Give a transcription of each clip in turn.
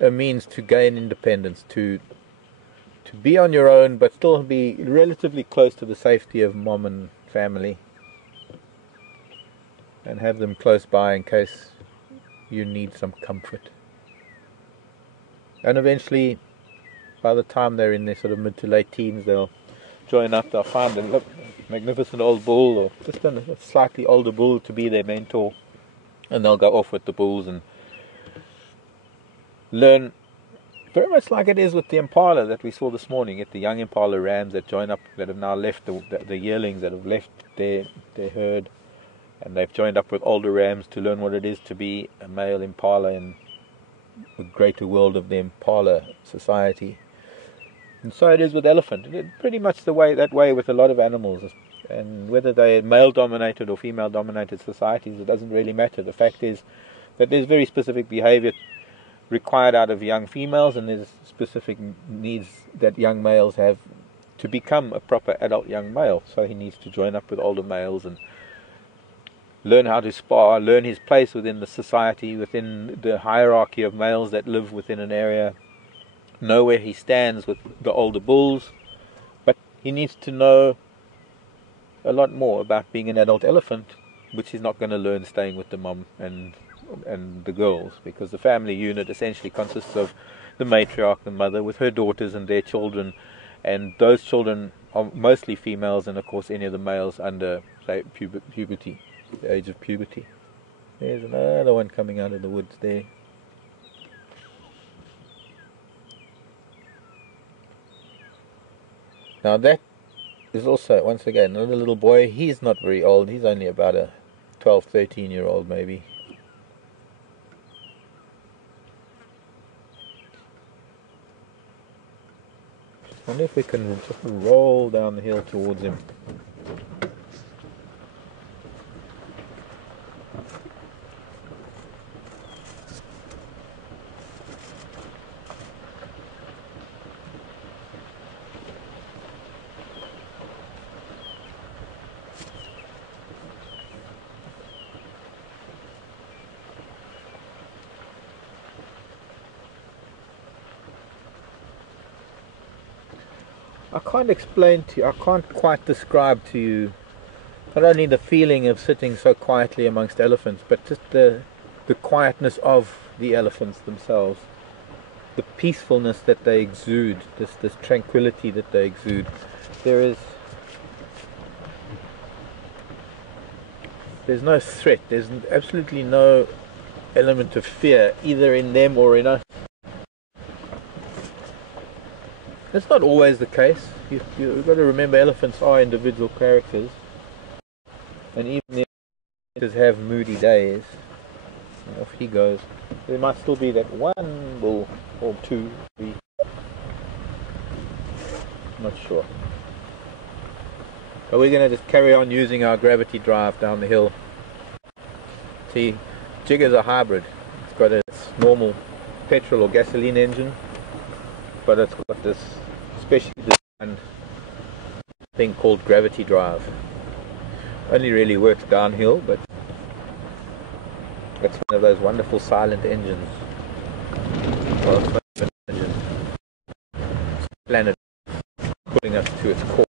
a means to gain independence, to be on your own but still be relatively close to the safety of mom and family, and have them close by in case you need some comfort. And eventually, by the time they're in their sort of mid to late teens, they'll join up, they'll find a magnificent old bull or just a slightly older bull to be their mentor, and they'll go off with the bulls and learn very much like it is with the impala that we saw this morning, at the young impala rams that join up, that have now left the yearlings that have left their herd, and they've joined up with older rams to learn what it is to be a male impala in the greater world of the impala society. And so it is with elephant. It's pretty much that way with a lot of animals, and whether they're male-dominated or female-dominated societies, it doesn't really matter. The fact is that there's very specific behavior required out of young females, and there's specific needs that young males have to become a proper adult young male. So he needs to join up with older males and learn how to spar, learn his place within the society, within the hierarchy of males that live within an area, know where he stands with the older bulls. But he needs to know a lot more about being an adult elephant, which he's not going to learn staying with the mom and the girls, because the family unit essentially consists of the matriarch, the mother, with her daughters and their children, and those children are mostly females, and of course any of the males under, say, puberty, the age of puberty. There's another one coming out of the woods there. Now that is also, once again, another little boy. He's not very old, he's only about a 12-13-year-old maybe. I wonder if we can just roll down the hill towards him. I can't explain to you, I can't quite describe to you not only the feeling of sitting so quietly amongst elephants, but just the quietness of the elephants themselves, the peacefulness that they exude, this tranquility that they exude. There's no threat, there's absolutely no element of fear either in them or in us. That's not always the case. You've got to remember, elephants are individual characters, and even the elephants have moody days. And off he goes. There might still be that one bull, or two, three. Not sure. But we're going to just carry on using our gravity drive down the hill. See, Jigger's a hybrid. It's got a normal petrol or gasoline engine, but it's got this specially designed thing called gravity drive. Only really works downhill, but it's one of those wonderful silent engines. Well, it's not an engine. It's the planet pulling us to its core.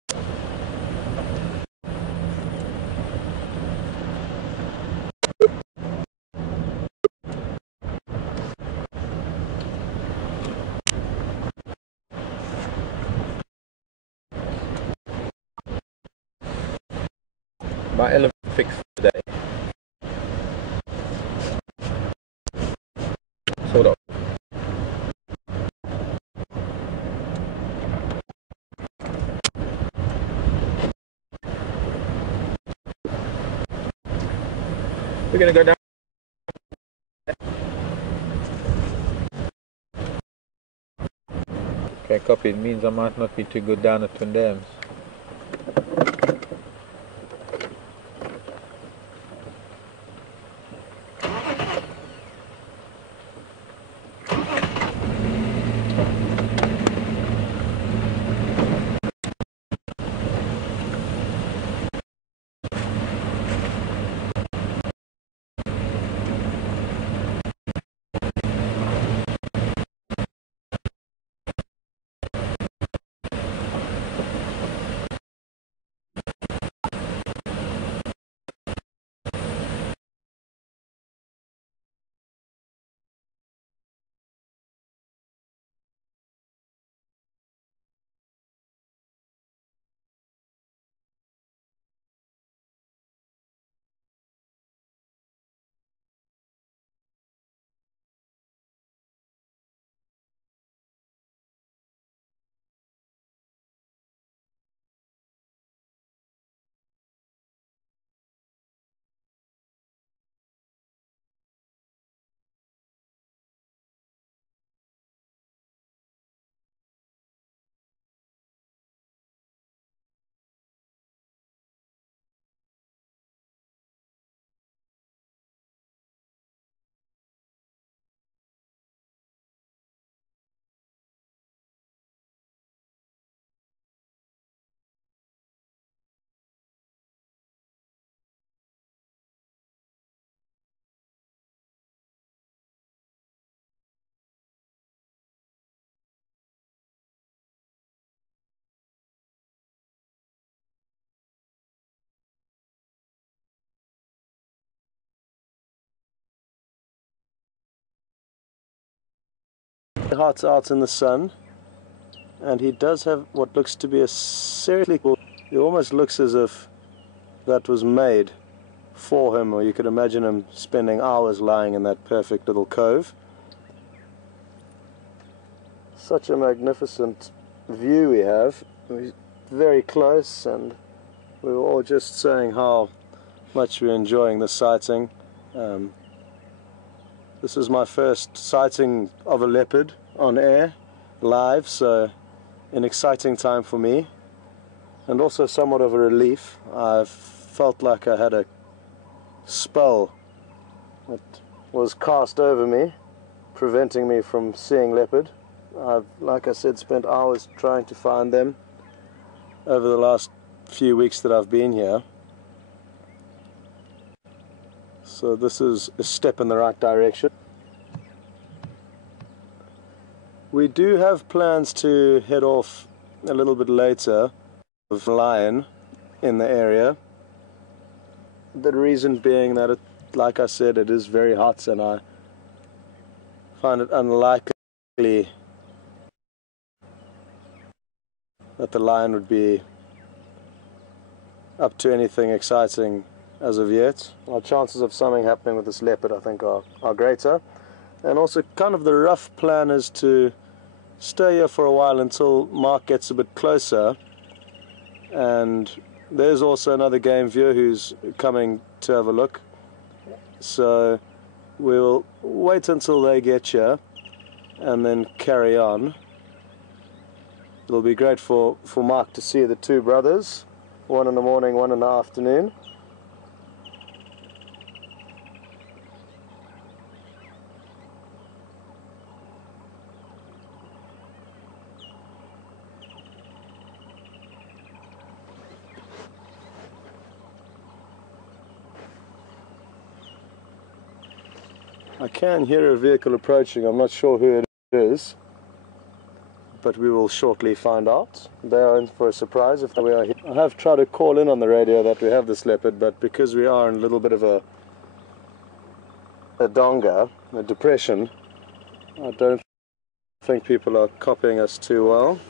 My elephant fix today. Sort of. We're going to go down. Okay, copy. It means I might not be too good down at Twin Dams. hot out in the sun, and he does have what looks to be a seriously cool. It almost looks as if that was made for him, or you could imagine him spending hours lying in that perfect little cove. Such a magnificent view we have. We're very close, and we were all just saying how much we're enjoying the sighting. This is my first sighting of a leopard on air, live, so an exciting time for me, and also somewhat of a relief. I've felt like I had a spell that was cast over me, preventing me from seeing leopard. I've, like I said, spent hours trying to find them over the last few weeks that I've been here. So this is a step in the right direction. We do have plans to head off a little bit later with lion in the area. The reason being that, like I said, it is very hot, and I find it unlikely that the lion would be up to anything exciting as of yet. Our chances of something happening with this leopard, I think, are greater. And also, kind of the rough plan is to stay here for a while until Mark gets a bit closer. And there's also another game viewer who's coming to have a look. So we'll wait until they get here and then carry on. It'll be great for Mark to see the two brothers, one in the morning, one in the afternoon. I can hear a vehicle approaching. I'm not sure who it is, but we will shortly find out. They are in for a surprise if we are here. I have tried to call in on the radio that we have this leopard, but because we are in a little bit of a donga, a depression, I don't think people are copying us too well.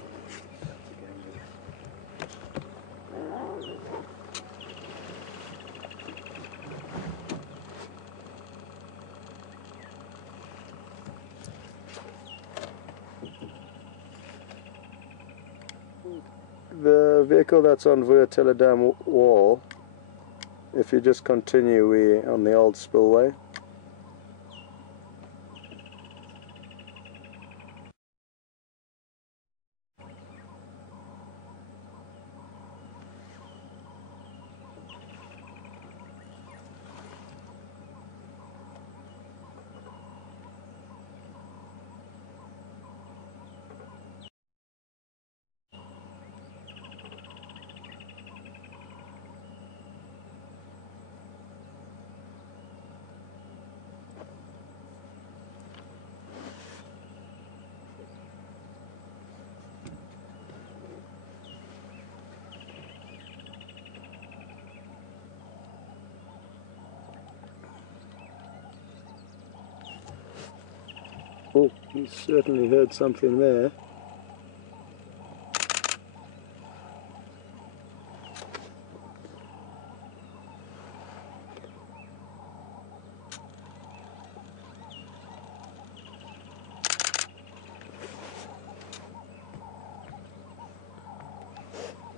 The vehicle that's on Vuyatela Dam wall, if you just continue, we're on the old spillway. Oh, he certainly heard something there.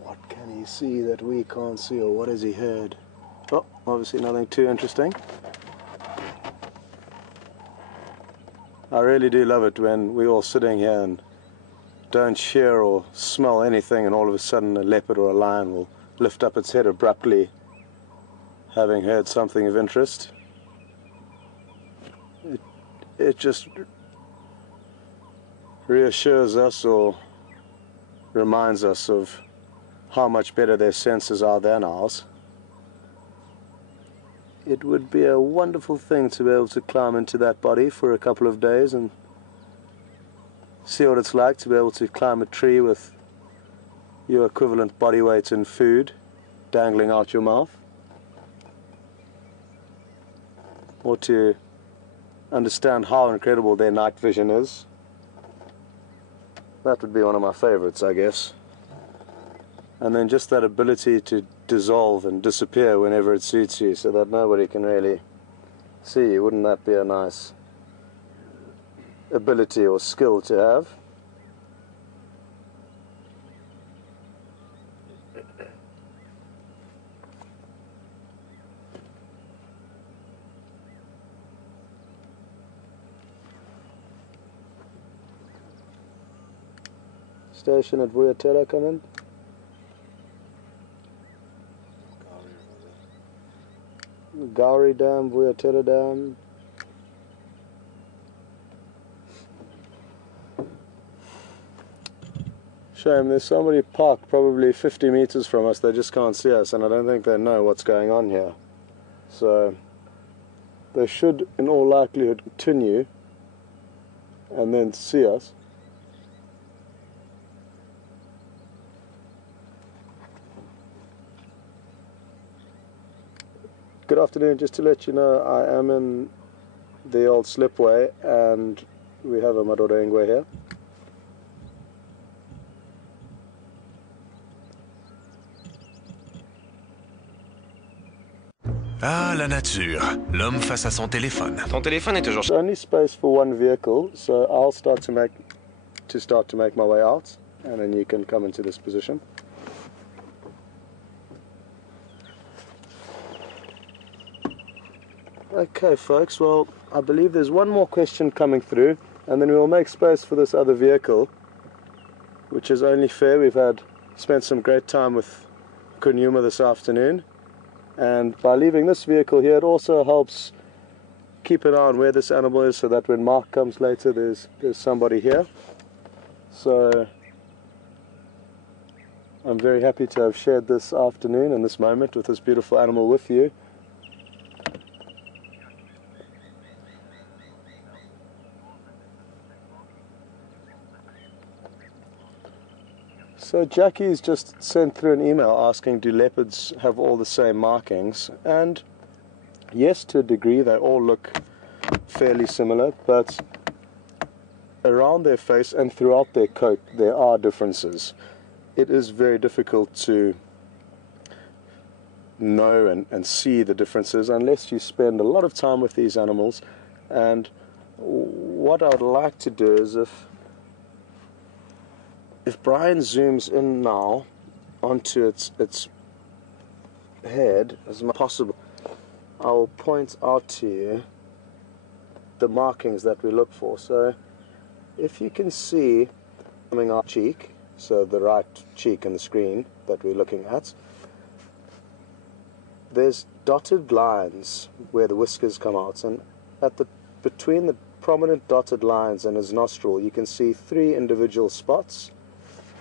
What can he see that we can't see, or what has he heard? Oh, obviously nothing too interesting. I really do love it when we're all sitting here and don't hear or smell anything, and all of a sudden a leopard or a lion will lift up its head abruptly, having heard something of interest. It just reassures us or reminds us of how much better their senses are than ours. It would be a wonderful thing to be able to climb into that body for a couple of days and see what it's like to be able to climb a tree with your equivalent body weight in food dangling out your mouth, or to understand how incredible their night vision is. That would be one of my favorites, I guess. And then just that ability to dissolve and disappear whenever it suits you so that nobody can really see you. Wouldn't that be a nice ability or skill to have? Station at Vuyatela, come in. Gowrie Dam, Vuyatela Dam. Shame, there's somebody parked probably 50 meters from us. They just can't see us, and I don't think they know what's going on here. So they should in all likelihood continue and then see us. Good afternoon, just to let you know, I am in the old slipway and we have a Madorengwe here. Ah, la nature. L'homme face à son téléphone. Ton téléphone est toujours... There's only space for one vehicle, so I'll start to make my way out, and then you can come into this position. Okay, folks, well, I believe there's one more question coming through, and then we'll make space for this other vehicle, which is only fair. We've spent some great time with Djuma this afternoon, and by leaving this vehicle here, it also helps keep an eye on where this animal is, so that when Mark comes later, there's somebody here. So I'm very happy to have shared this afternoon and this moment with this beautiful animal with you. So Jackie's just sent through an email asking, do leopards have all the same markings? And yes, to a degree, they all look fairly similar, but around their face and throughout their coat, there are differences. It is very difficult to know and see the differences unless you spend a lot of time with these animals. And what I would like to do is, if Brian zooms in now onto its head as much as possible, I'll point out to you the markings that we look for. So if you can see coming our cheek, so the right cheek on the screen that we're looking at, there's dotted lines where the whiskers come out, and between the prominent dotted lines and his nostril you can see 3 individual spots.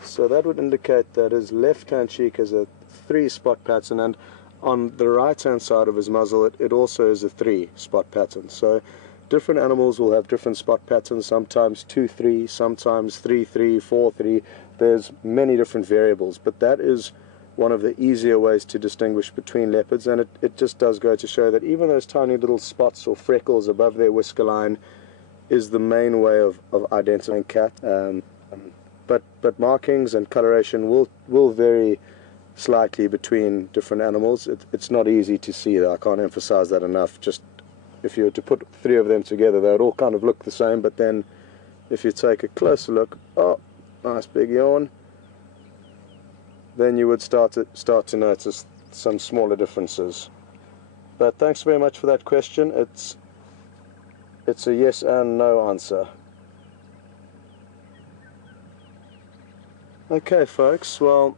So that would indicate that his left-hand cheek has a 3-spot pattern, and on the right-hand side of his muzzle it also is a 3-spot pattern. So different animals will have different spot patterns, sometimes 2-3, sometimes 3-3, 4-3. There's many different variables, but that is one of the easier ways to distinguish between leopards, and it just does go to show that even those tiny little spots or freckles above their whisker line is the main way of identifying cat. But markings and coloration will vary slightly between different animals. It's not easy to see that. I can't emphasize that enough. Just if you were to put 3 of them together, they would all kind of look the same, but then if you take a closer look, oh, nice big yawn, then you would start to notice some smaller differences. But thanks very much for that question. It's a yes and no answer. Okay, folks, well,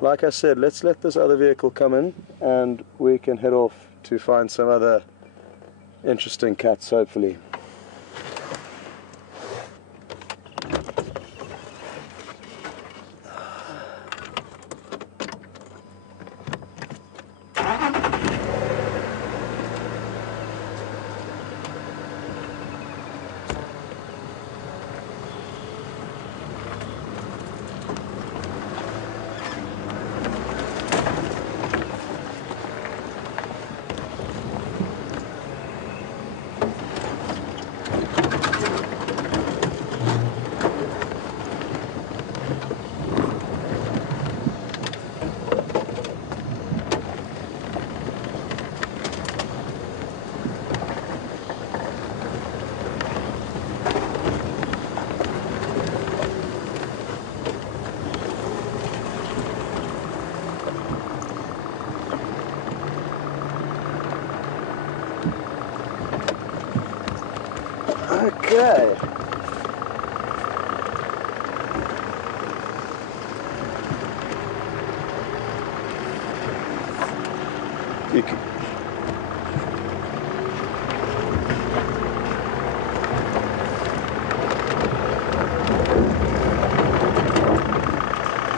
like I said, let's let this other vehicle come in and we can head off to find some other interesting cats, hopefully. You can,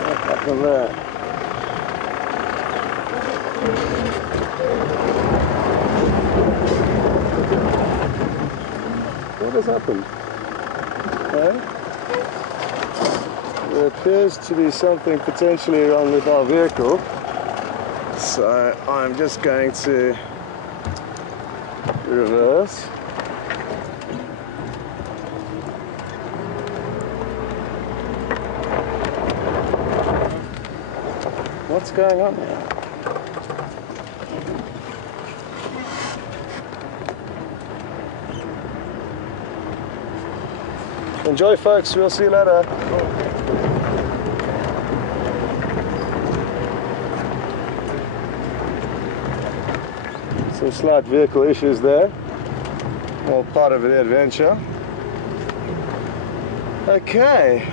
what happened there? What has happened? There appears to be something potentially wrong with our vehicle, so I'm just going to reverse. What's going on here? Enjoy, folks. We'll see you later. Some slight vehicle issues there. All part of the adventure. Okay.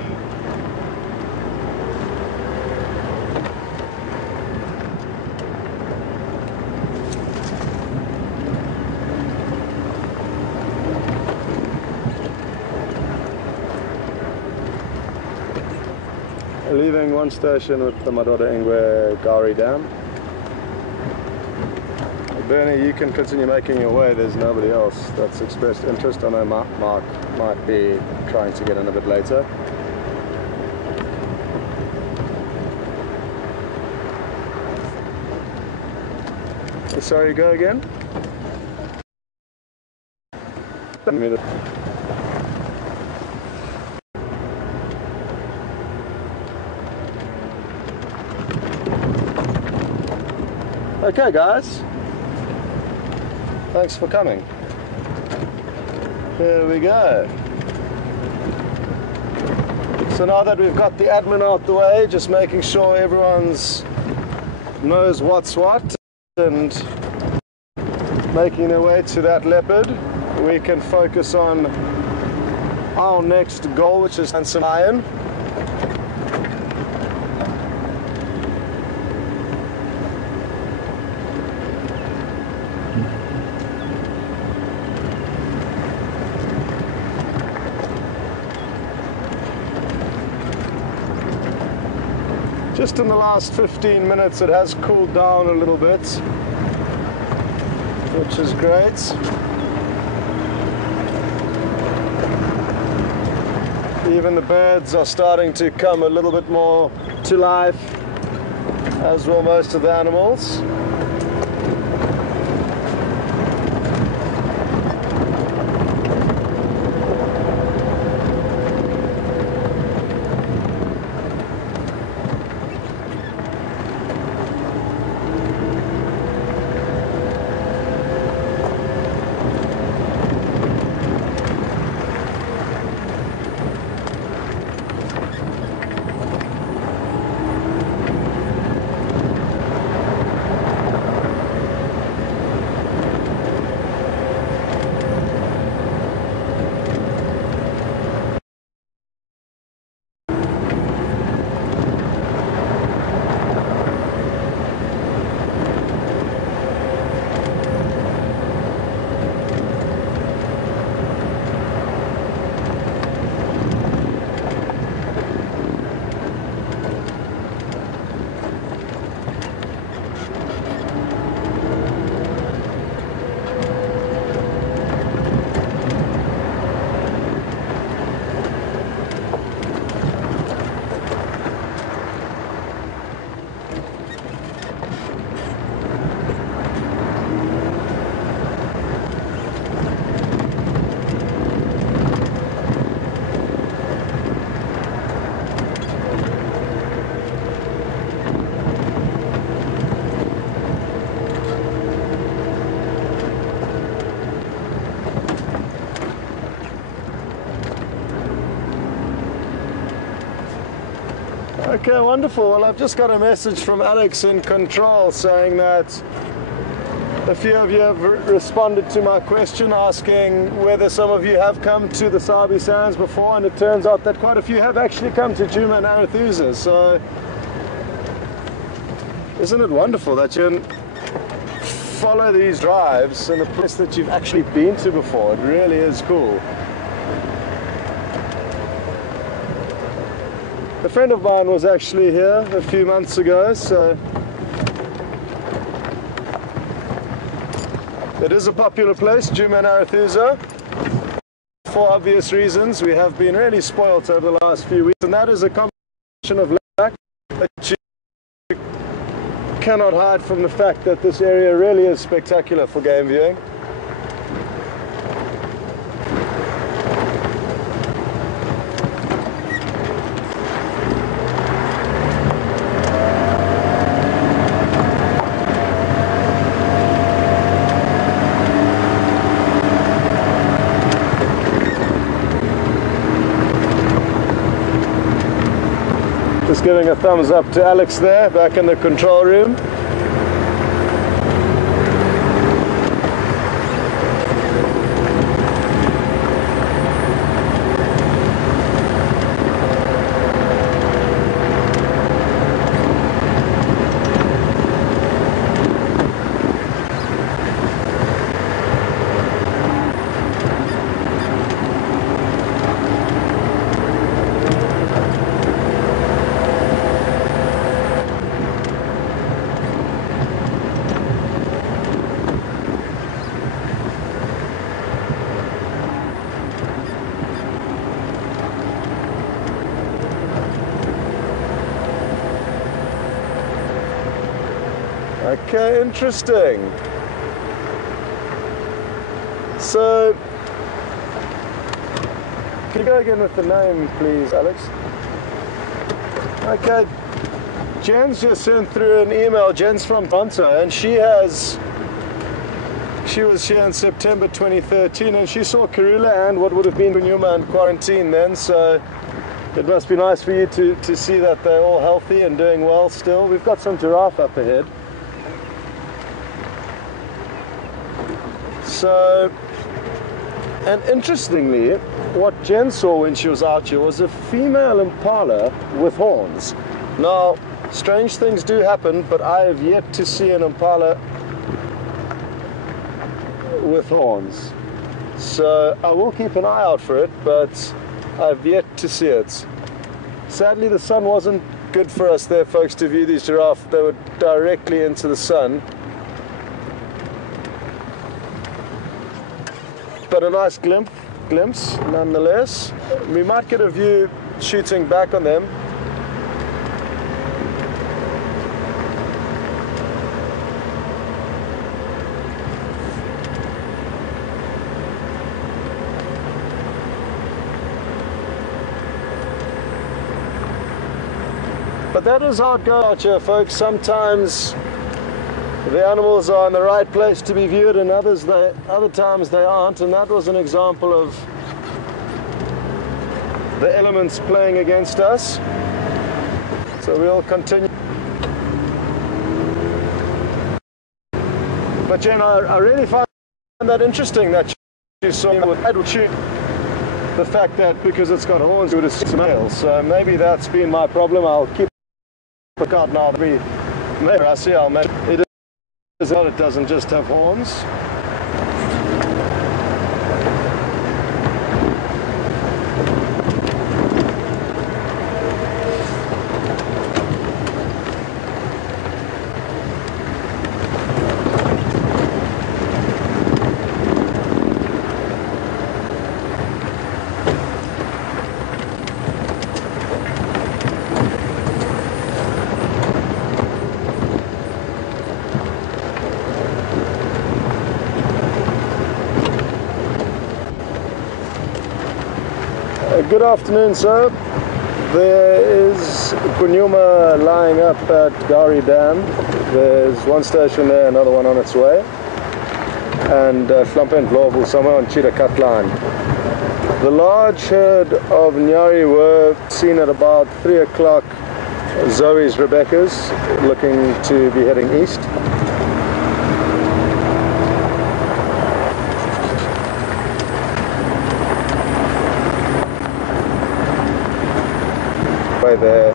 Leaving one station with the Madora Ingwe Gari Dam. Bernie, you can continue making your way. There's nobody else that's expressed interest. I know Mark might be trying to get in a bit later. Sorry, go again? Okay, guys. Thanks for coming. Here we go. So now that we've got the admin out the way, just making sure everyone's knows what's what and making their way to that leopard, we can focus on our next goal, which is some iron. Just in the last 15 minutes it has cooled down a little bit, which is great. Even the birds are starting to come a little bit more to life, as will most of the animals. Okay, wonderful. Well, I've just got a message from Alex in control saying that a few of you have responded to my question asking whether some of you have come to the Sabi Sands before, and it turns out that quite a few have actually come to Djuma and Arathusa. So isn't it wonderful that you're follow these drives in a place that you've actually been to before. It really is cool. A friend of mine was actually here a few months ago, so it is a popular place, Djuma and Arathusa. For obvious reasons, we have been really spoilt over the last few weeks, and that is a combination of luck that you cannot hide from the fact that this area really is spectacular for game viewing. Just giving a thumbs up to Alex there, back in the control room. Okay, interesting. So, can you go again with the name, please, Alex? Okay, Jen's just sent through an email. Jen's from Toronto, and she was here in September 2013, and she saw Karula and what would have been Djuma in quarantine then, so it must be nice for you to see that they're all healthy and doing well still. We've got some giraffe up ahead. So, and interestingly, what Jen saw when she was out here was a female impala with horns. Now, strange things do happen, but I have yet to see an impala with horns. So I will keep an eye out for it, but I've yet to see it. Sadly, the sun wasn't good for us there, folks, to view these giraffe. They were directly into the sun. But a nice glimpse nonetheless. We might get a view shooting back on them. But that is how it goes out here, folks. Sometimes the animals are in the right place to be viewed, and other times they aren't, and that was an example of the elements playing against us. So we'll continue. But Jen, I really find that interesting that you saw the fact that because it's got horns, it would have seen males. So maybe that's been my problem. I'll keep a look out now. Maybe I see. I'll make it. It doesn't just have horns. Good afternoon, sir. There is Djuma lying up at Gari Dam. There's one station there, another one on its way, and Flampen Global somewhere on Chidakat line. The large herd of Nyari were seen at about 3 o'clock. Zoe's Rebecca's looking to be heading east. There.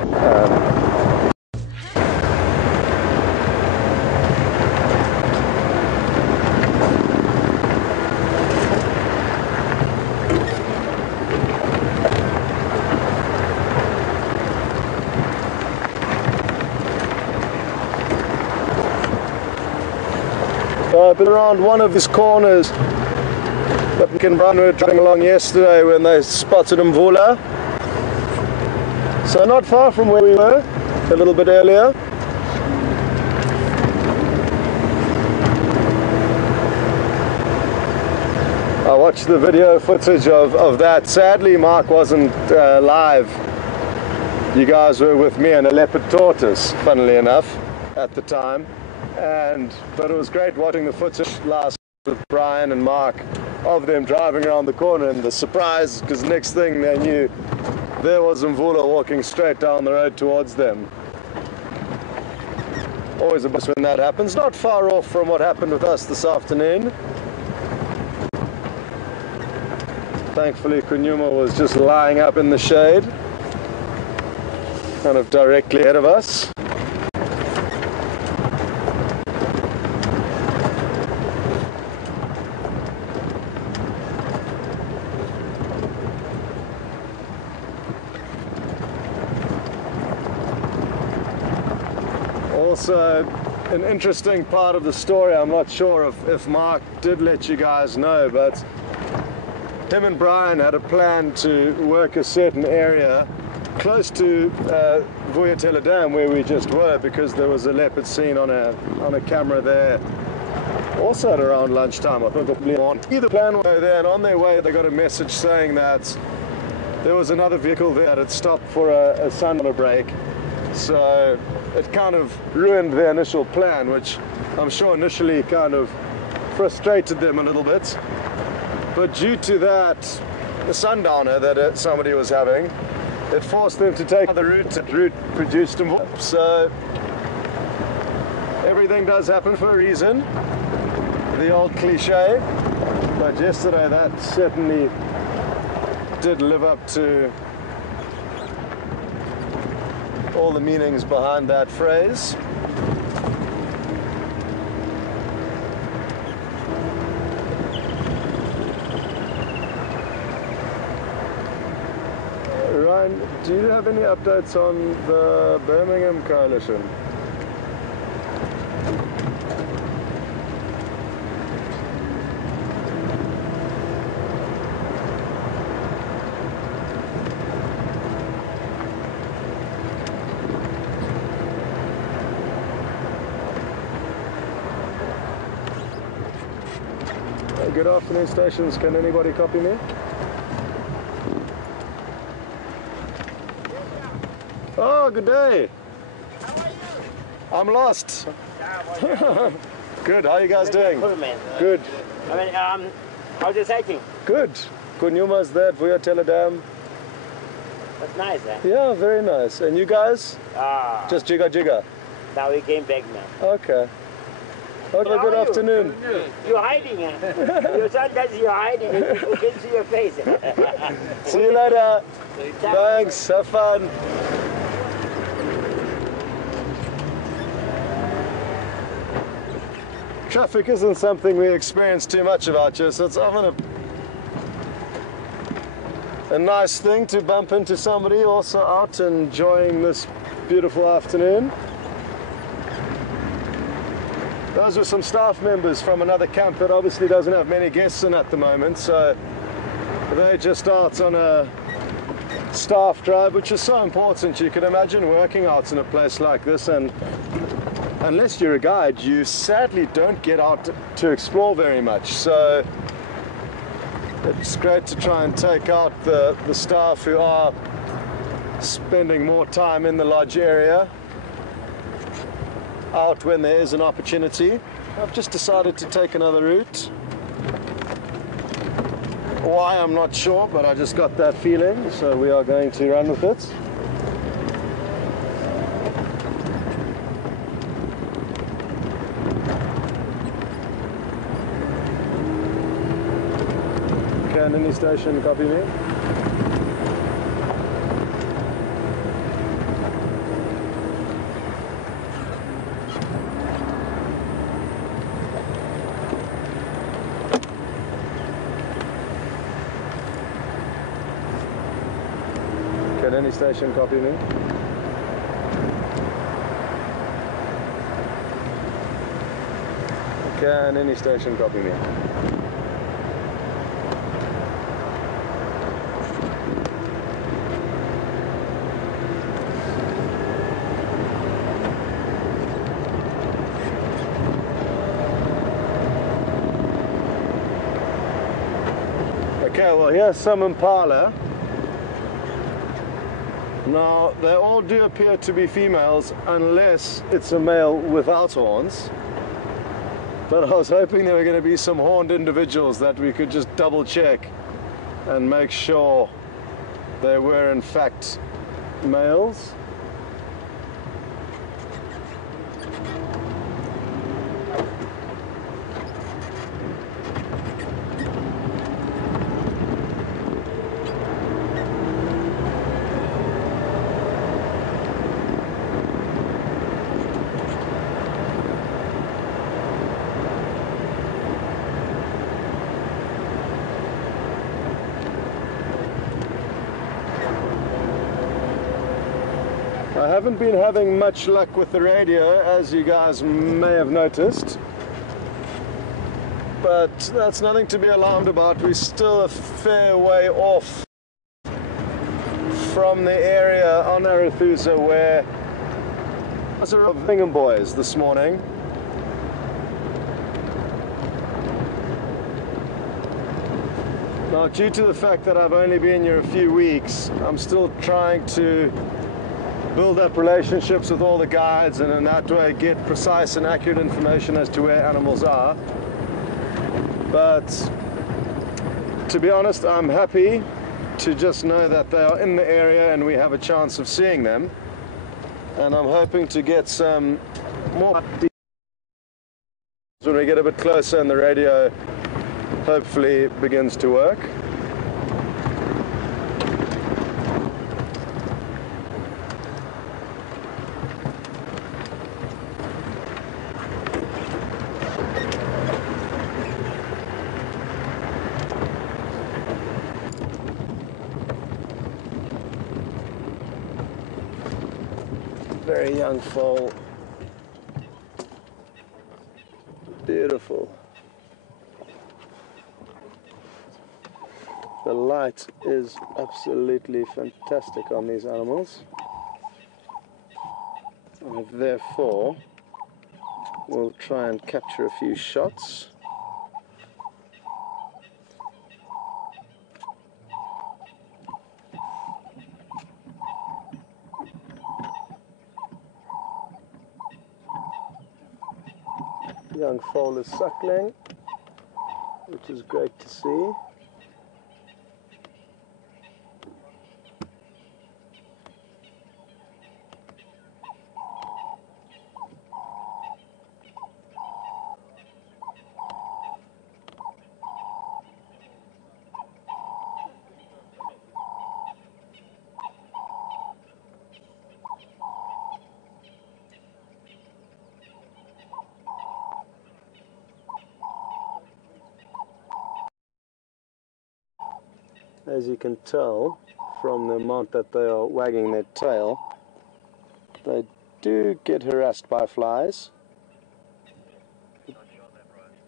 So I've been around one of these corners that Nick and Brian were driving along yesterday when they spotted Mvula. So not far from where we were, a little bit earlier. I watched the video footage of that. Sadly, Mark wasn't live. You guys were with me and a leopard tortoise, funnily enough, at the time. But it was great watching the footage last with Brian and Mark of them driving around the corner, and the surprise, because next thing they knew, there was Mvula walking straight down the road towards them. Always a bus when that happens. Not far off from what happened with us this afternoon. Thankfully, Djuma was just lying up in the shade, kind of directly ahead of us. Also, an interesting part of the story, I'm not sure if Mark did let you guys know, but him and Brian had a plan to work a certain area close to WildEarthTV Dam where we just were, because there was a leopard seen on a camera there. Also at around lunchtime, I think. Either plan were there, and on their way they got a message saying that there was another vehicle there that had stopped for a sundial break. So it kind of ruined their initial plan, which I'm sure initially kind of frustrated them a little bit. But due to that, the sundowner that somebody was having, it forced them to take the route that route produced them. So everything does happen for a reason, the old cliche. But yesterday that certainly did live up to all the meanings behind that phrase. Ryan, do you have any updates on the Birmingham coalition? Good afternoon, stations. Can anybody copy me? Oh, good day. How are you? I'm lost. Good. How are you guys doing? Good, man. Good. I mean, how's the sighting? Good. Djuma's there at WildEarthTV Dam. That's nice, eh? Yeah, very nice. And you guys? Just jigga. Now we came back, man. Okay. Okay, How good are you? afternoon. You're hiding, eh? Sometimes you're hiding. You can see your face. See you later. Thanks. Have fun. Traffic isn't something we experience too much about here, so it's often a nice thing to bump into somebody also out enjoying this beautiful afternoon. Those were some staff members from another camp that obviously doesn't have many guests in at the moment, so they're just out on a staff drive, which is so important. You can imagine working out in a place like this, and unless you're a guide, you sadly don't get out to explore very much. So it's great to try and take out the staff who are spending more time in the lodge area, out when there is an opportunity. I've just decided to take another route. Why, I'm not sure, but I just got that feeling, so we are going to run with it. Can any station copy me? Can any station copy me? Can any station copy me? Okay, well here's some impala. Now, they all do appear to be females unless it's a male without horns. But I was hoping there were going to be some horned individuals that we could just double check and make sure they were in fact males. I haven't been having much luck with the radio, as you guys may have noticed, but that's nothing to be alarmed about. We're still a fair way off from the area on Arathusa where I was of Bingham boys this morning. Now, due to the fact that I've only been here a few weeks, I'm still trying to build up relationships with all the guides and in that way get precise and accurate information as to where animals are. But to be honest, I'm happy to just know that they are in the area and we have a chance of seeing them. And I'm hoping to get some more when we get a bit closer and the radio hopefully begins to work. Very young foal. Beautiful. The light is absolutely fantastic on these animals. And therefore, we'll try and capture a few shots. Young foal is suckling, which is great to see. As you can tell from the amount that they are wagging their tail, they do get harassed by flies.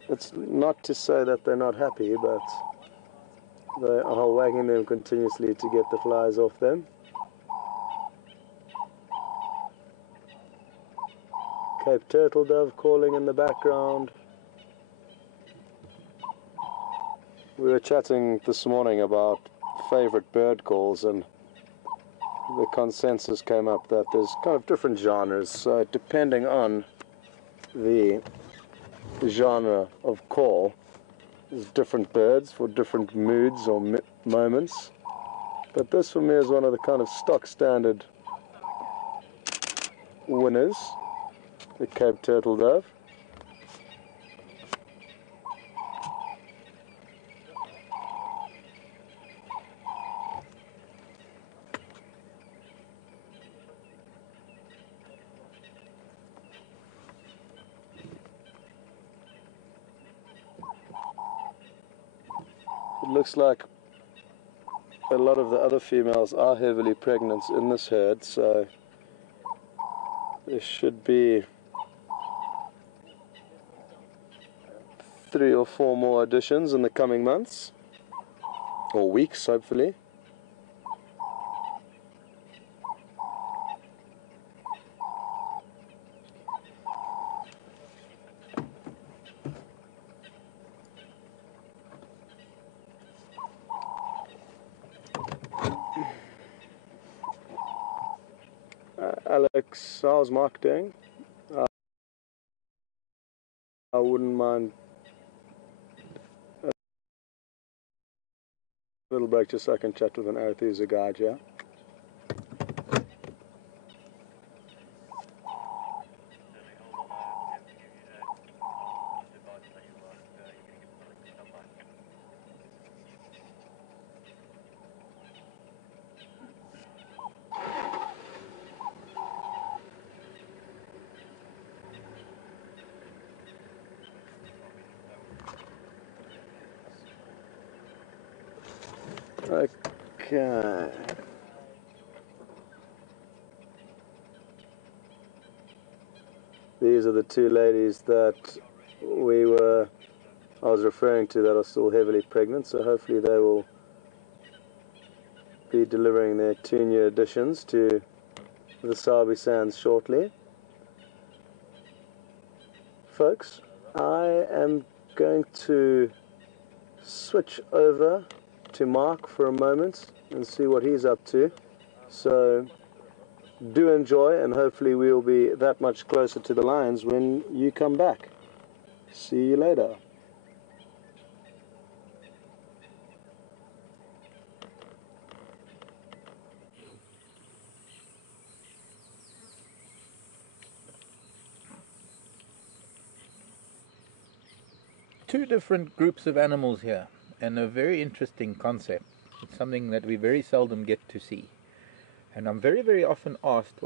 It's not to say that they're not happy, but they are wagging them continuously to get the flies off them. Cape turtle dove calling in the background. We were chatting this morning about favorite bird calls and the consensus came up that there's kind of different genres, so depending on the genre of call, there's different birds for different moods or moments, but this for me is one of the kind of stock standard winners, the Cape turtle dove. It looks like a lot of the other females are heavily pregnant in this herd, so there should be 3 or 4 more additions in the coming months, or weeks hopefully. Alex, how's Mark doing? I wouldn't mind a little break just so I can chat with an Arathusa guide, yeah? Okay. These are the 2 ladies that I was referring to that are still heavily pregnant, so hopefully they will be delivering their 2 new additions to the Sabi Sands shortly. Folks, I am going to switch over to Mark for a moment and see what he's up to. So do enjoy, and hopefully we'll be that much closer to the lions when you come back. See you later. Two different groups of animals here, and a very interesting concept. It's something that we very seldom get to see. And I'm very, very often asked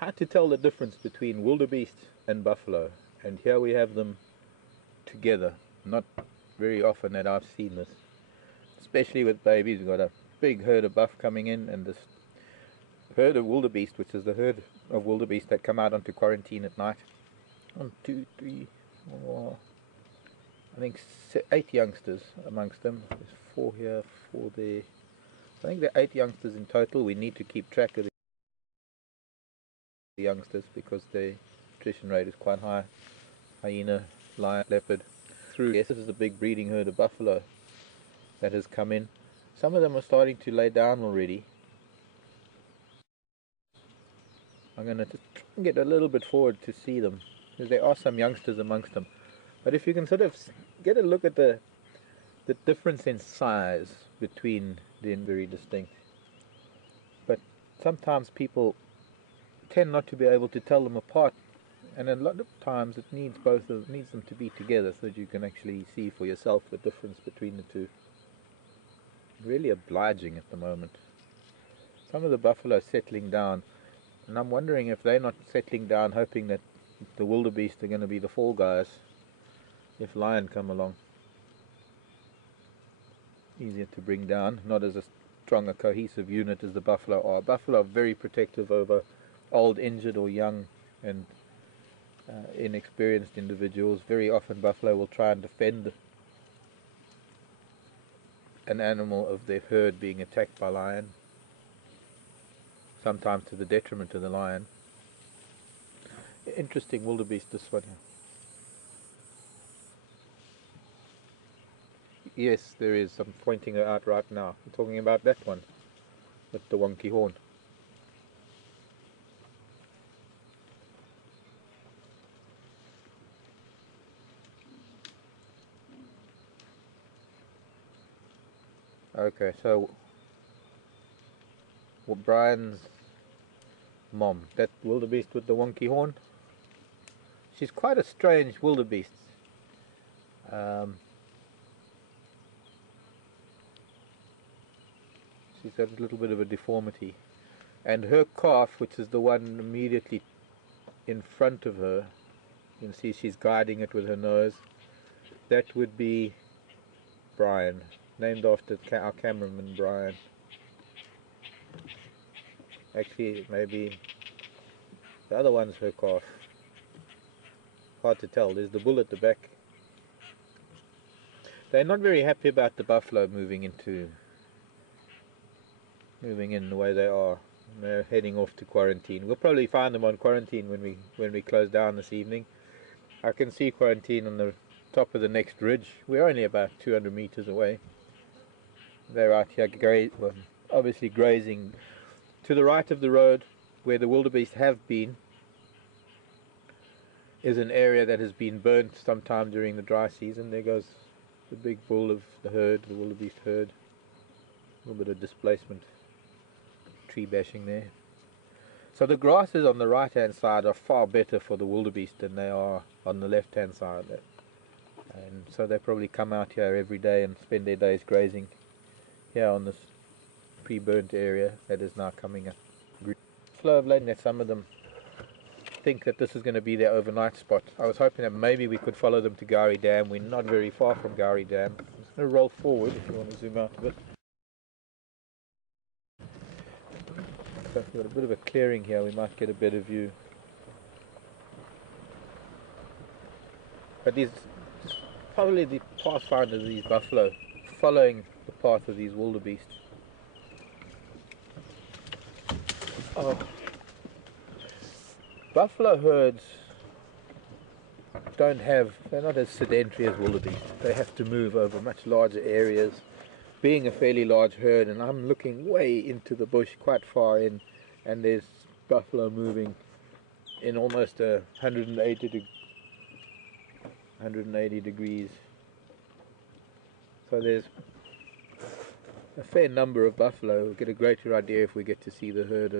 how to tell the difference between wildebeest and buffalo. And here we have them together. Not very often that I've seen this. Especially with babies. We've got a big herd of buff coming in, and this herd of wildebeest, which is the herd of wildebeest that come out onto quarantine at night. 1, 2, 3, 4... I think 8 youngsters amongst them. There's 4 here, 4 there. I think there are 8 youngsters in total. We need to keep track of the youngsters because the attrition rate is quite high. Hyena, lion, leopard. Yes, this is a big breeding herd of buffalo that has come in. Some of them are starting to lay down already. I'm going to get a little bit forward to see them, because there are some youngsters amongst them. But if you can sort of get a look at the difference in size between them, very distinct. But sometimes people tend not to be able to tell them apart, and a lot of times it needs needs them to be together so that you can actually see for yourself the difference between the two. Really obliging at the moment. Some of the buffalo are settling down, and I'm wondering if they're not settling down hoping that the wildebeest are going to be the fall guys if lion come along. Easier to bring down, not as a strong, a cohesive unit as the buffalo are. Buffalo are very protective over old, injured or young and inexperienced individuals. Very often buffalo will try and defend an animal of their herd being attacked by lion, sometimes to the detriment of the lion. Interesting wildebeest, this one here. Yes, there is. I'm pointing her out right now. I'm talking about that one with the wonky horn. Okay, so Brian's mom, that wildebeest with the wonky horn, she's quite a strange wildebeest. She's got a little bit of a deformity, and her calf, which is the one immediately in front of her, you can see she's guiding it with her nose. That would be Brian, named after our cameraman Brian. Actually, maybe the other one's her calf. Hard to tell. There's the bull at the back. They're not very happy about the buffalo moving in the way they are. They're heading off to quarantine. We'll probably find them on quarantine when we close down this evening. I can see quarantine on the top of the next ridge. We're only about 200 meters away. They're out here obviously grazing. To the right of the road, where the wildebeest have been, is an area that has been burnt sometime during the dry season. There goes the big bull of the herd, the wildebeest herd. A little bit of displacement, tree bashing there. So the grasses on the right hand side are far better for the wildebeest than they are on the left hand side. And so they probably come out here every day and spend their days grazing here on this pre-burnt area that is now coming up. Flow of lane that some of them think that this is going to be their overnight spot. I was hoping that maybe we could follow them to Gowrie Dam. We're not very far from Gowrie Dam. I'm just going to roll forward if you want to zoom out a bit. So we've got a bit of a clearing here, we might get a better view. But these, probably the pathfinders of these buffalo, following the path of these wildebeest. Oh. Buffalo herds they're not as sedentary as wildebeest. They have to move over much larger areas, being a fairly large herd, and I'm looking way into the bush, quite far in, and there's buffalo moving in almost 180 degrees. So there's a fair number of buffalo. We'll get a greater idea if we get to see the herd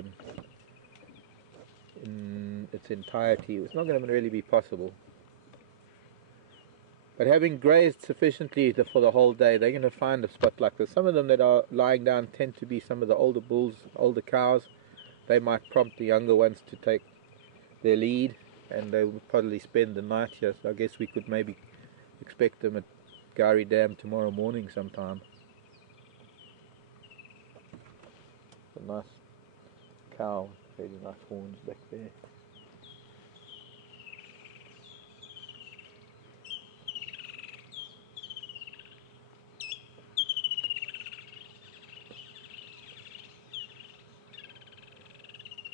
in its entirety. It's not going to really be possible. But having grazed sufficiently for the whole day, they're going to find a spot like this. Some of them that are lying down tend to be some of the older bulls, older cows. They might prompt the younger ones to take their lead, and they will probably spend the night here. So I guess we could maybe expect them at Gowrie Dam tomorrow morning sometime. A nice cow, really nice horns back there.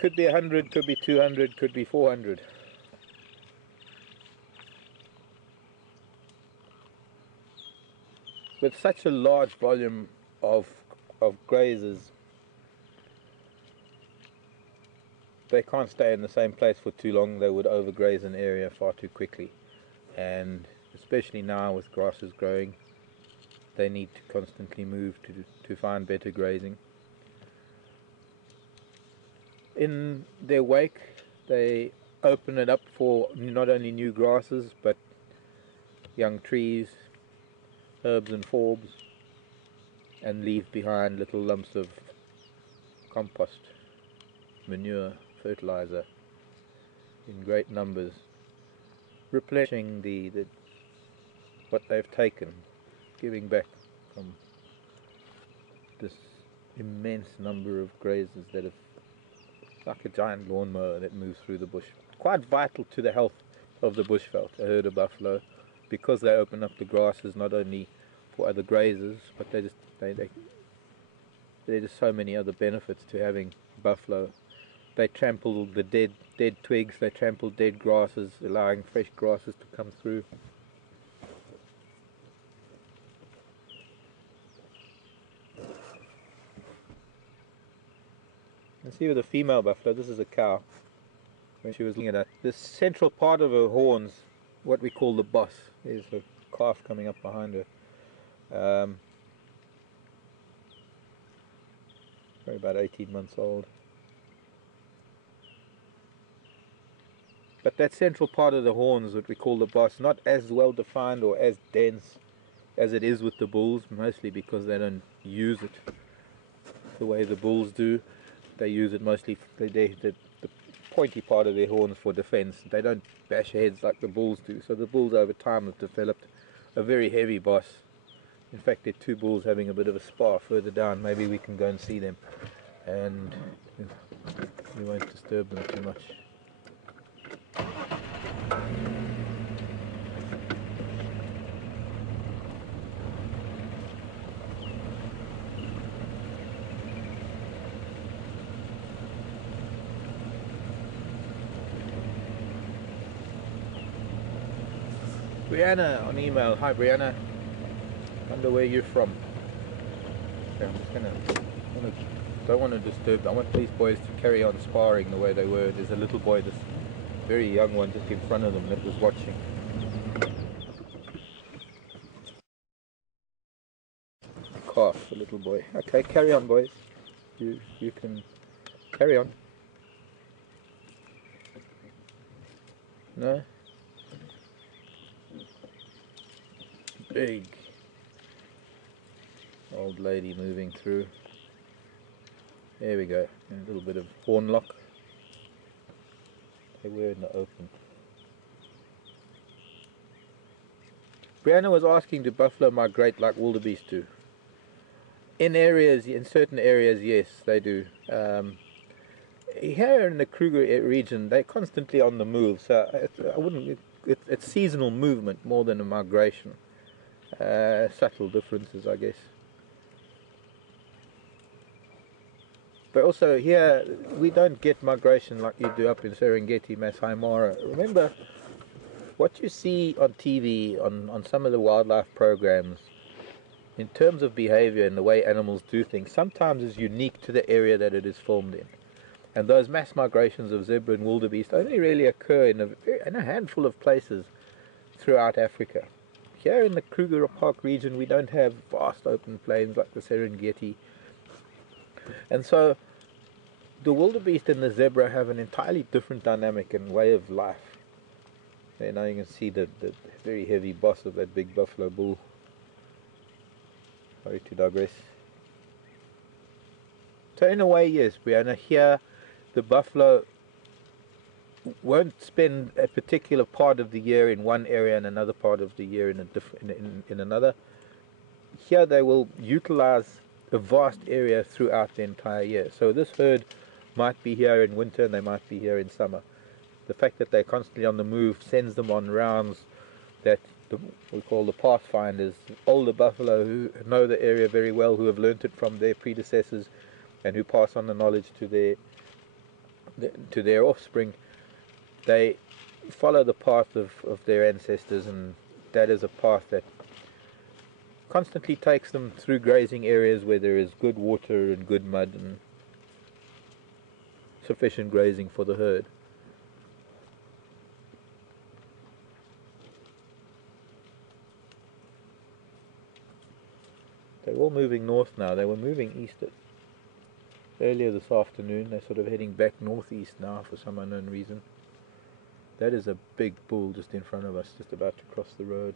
Could be 100, could be 200, could be 400. With such a large volume of grazers, they can't stay in the same place for too long. They would overgraze an area far too quickly, and especially now with grasses growing, they need to constantly move to find better grazing. In their wake, they open it up for not only new grasses but young trees, herbs and forbs, and leave behind little lumps of compost, manure, fertilizer in great numbers, replenishing what they've taken, giving back from this immense number of grazers that have, like a giant lawnmower that moves through the bush. Quite vital to the health of the bushveld, a herd of buffalo, because they open up the grasses not only for other grazers, but there's just so many other benefits to having buffalo. They trample the dead twigs, they trample dead grasses, allowing fresh grasses to come through. And see with the female buffalo, this is a cow. When she was looking at this central part of her horns, what we call the boss, there's a calf coming up behind her. Probably about 18 months old. But that central part of the horns, what we call the boss, not as well defined or as dense as it is with the bulls, mostly because they don't use it the way the bulls do. They use it mostly, the pointy part of their horns for defense. They don't bash heads like the bulls do. So the bulls over time have developed a very heavy boss. In fact, there are two bulls having a bit of a spar further down. Maybe we can go and see them, and we won't disturb them too much. Brianna on email. Hi Brianna. Wonder where you're from. Okay, I'm just don't want to disturb. I want these boys to carry on sparring the way they were. There's a little boy, this very young one, just in front of them that was watching. Calf, a little boy. Okay, carry on, boys. You can carry on. No? Big old lady moving through. There we go. A little bit of horn lock. They were in the open. Brianna was asking, do buffalo migrate like wildebeest do? In certain areas, yes, they do. Here in the Kruger region, they're constantly on the move, so it's seasonal movement more than a migration. Subtle differences, I guess. But also here, we don't get migration like you do up in Serengeti, Masai Mara. Remember, what you see on TV, on some of the wildlife programs, in terms of behavior and the way animals do things, sometimes is unique to the area that it is formed in. And those mass migrations of zebra and wildebeest only really occur in a handful of places throughout Africa. Here in the Kruger Park region, we don't have vast open plains like the Serengeti. And so the wildebeest and the zebra have an entirely different dynamic and way of life. And now you can see the very heavy boss of that big buffalo bull. Sorry to digress. So in a way, yes, Brianna, here the buffalo won't spend a particular part of the year in one area and another part of the year in another. Here they will utilize a vast area throughout the entire year. So this herd might be here in winter and they might be here in summer. The fact that they're constantly on the move sends them on rounds that we call the pathfinders, older buffalo who know the area very well, who have learnt it from their predecessors and who pass on the knowledge to their offspring. They follow the path of their ancestors, and that is a path that constantly takes them through grazing areas where there is good water and good mud and sufficient grazing for the herd. They're all moving north now. They were moving east earlier this afternoon. They're sort of heading back northeast now for some unknown reason. That is a big bull just in front of us, just about to cross the road.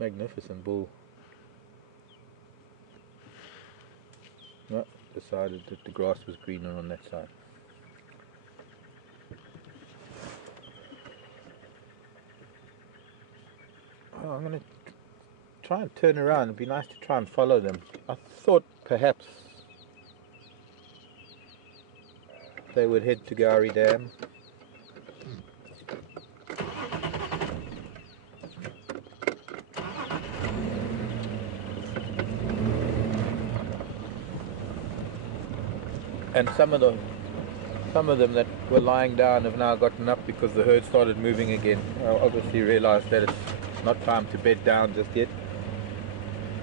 Magnificent bull. No, decided that the grass was greener on that side. Oh, I'm going to try and turn around. It'd be nice to try and follow them. I thought perhaps they would head to Gowrie Dam. And some of them that were lying down have now gotten up because the herd started moving again. I obviously realized that it's not time to bed down just yet.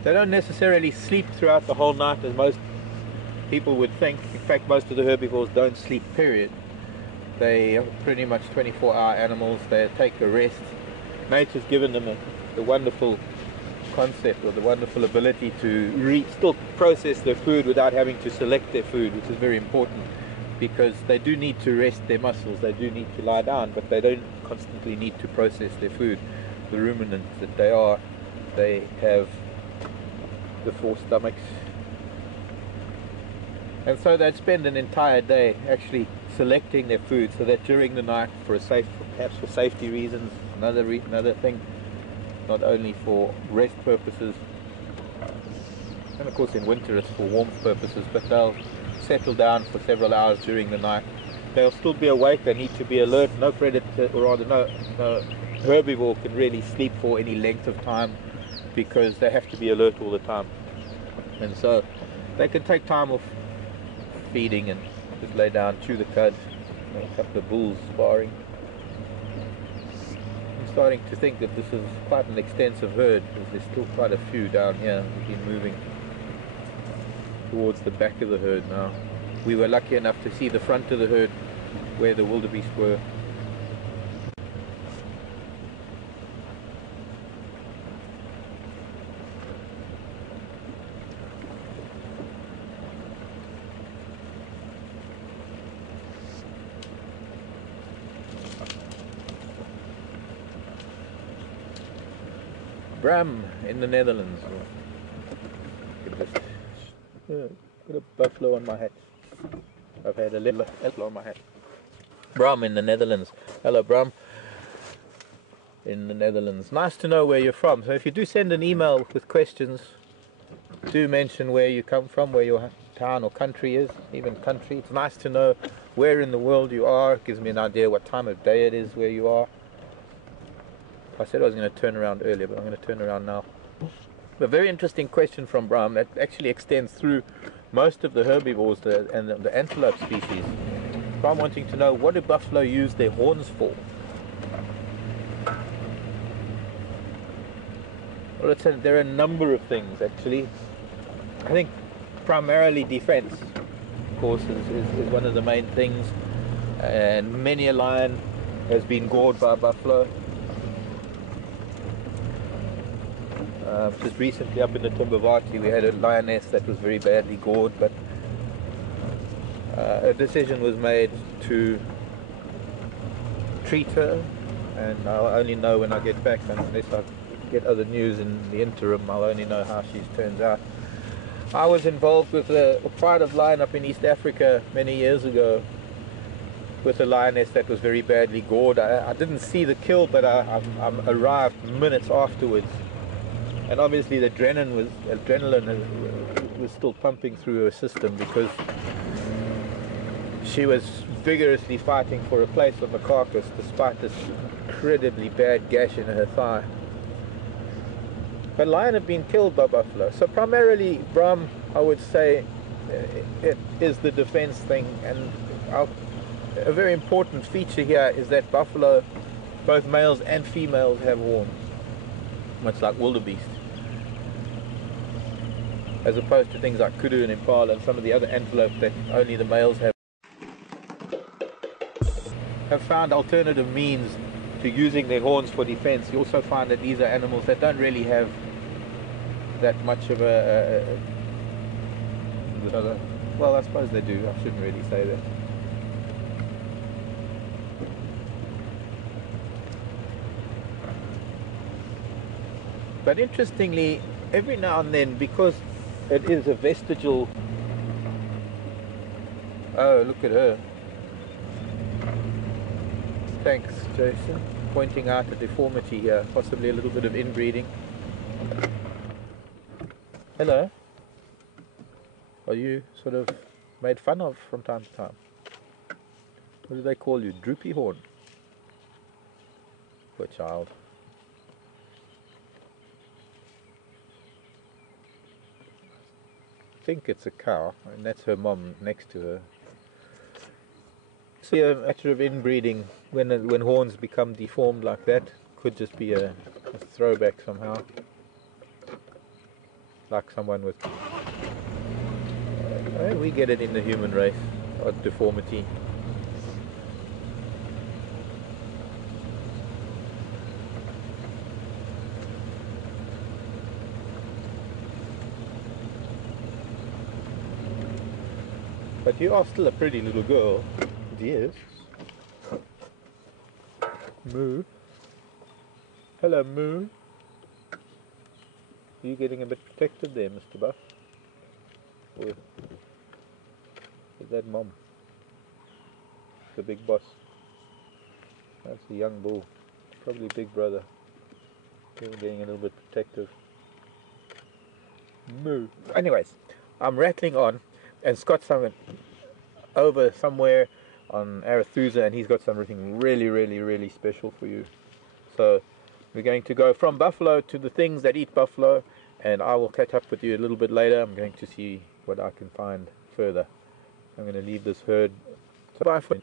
They don't necessarily sleep throughout the whole night as most people would think. In fact, most of the herbivores don't sleep, period. They are pretty much 24-hour animals. They take a rest. Nature's given them the wonderful concept, or the wonderful ability to still process their food without having to select their food, which is very important, because they do need to rest their muscles. They do need to lie down, but they don't constantly need to process their food. The ruminants that they are, they have the 4 stomachs, and so they'd spend an entire day actually selecting their food, so that during the night, perhaps for safety reasons, another thing, not only for rest purposes, and of course in winter it's for warmth purposes, but they'll settle down for several hours during the night. They'll still be awake. They need to be alert. No predator, or rather no herbivore can really sleep for any length of time, because they have to be alert all the time. And so they can take time off feeding and just lay down, chew the cud. A couple of bulls sparring. starting to think that this is quite an extensive herd, because there's still quite a few down here. We've been moving towards the back of the herd now. We were lucky enough to see the front of the herd where the wildebeest were. Bram in the Netherlands. Got a buffalo on my hat. I've had a little buffalo on my hat. Bram in the Netherlands. Hello, Bram. In the Netherlands. Nice to know where you're from. So if you do send an email with questions, do mention where you come from, where your town or country is, even country. It's nice to know where in the world you are. It gives me an idea what time of day it is where you are. I said I was going to turn around earlier, but I'm going to turn around now. A very interesting question from Bram that actually extends through most of the herbivores and the antelope species. Bram wanting to know, what do buffalo use their horns for? Well, let's say there are a number of things actually. I think primarily defense, of course, is one of the main things. And many a lion has been gored by buffalo. Just recently up in the Timbavati we had a lioness that was very badly gored, but a decision was made to treat her, and I'll only know when I get back, unless I get other news in the interim. I'll only know how she turns out. I was involved with a pride of lion up in East Africa many years ago with a lioness that was very badly gored. I didn't see the kill, but I arrived minutes afterwards. And obviously the adrenaline was still pumping through her system, because she was vigorously fighting for a place on the carcass despite this incredibly bad gash in her thigh. But lion have been killed by buffalo. So primarily, Bram, I would say it is the defense thing. And a very important feature here is that buffalo, both males and females, have horns, much like wildebeest, as opposed to things like kudu and impala and some of the other antelope that only the males have found alternative means to using their horns for defense. You also find that these are animals that don't really have that much of well, I suppose they do. I shouldn't really say that. But interestingly, every now and then, because it is a vestigial... Oh, look at her. Thanks, Jason. Pointing out a deformity here, possibly a little bit of inbreeding. Hello. Are you sort of made fun of from time to time? What do they call you? Droopy horn? Poor child. I think it's a cow, and that's her mom next to her. See, a matter of inbreeding when horns become deformed like that. Could just be a throwback somehow, like someone with we get it in the human race, or deformity. But you are still a pretty little girl. Yes. Moo. Hello, Moo. Are you getting a bit protected there, Mr. Buff? Or is that Mom? The big boss. That's a young bull. Probably big brother. Getting a little bit protective. Moo. Anyways, I'm rattling on. And Scott's over somewhere on Arathusa, and he's got something really, really, really special for you. So we're going to go from buffalo to the things that eat buffalo, and I will catch up with you a little bit later. I'm going to see what I can find further. I'm going to leave this herd. So bye for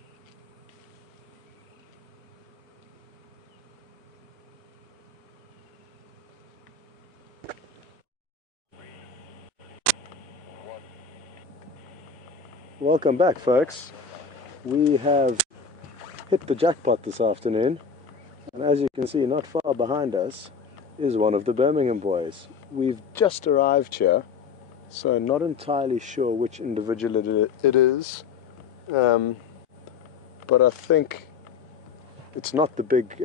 Welcome back, folks. We have hit the jackpot this afternoon, and as you can see, not far behind us is one of the Birmingham boys. We've just arrived here, so not entirely sure which individual it is, but I think it's not the big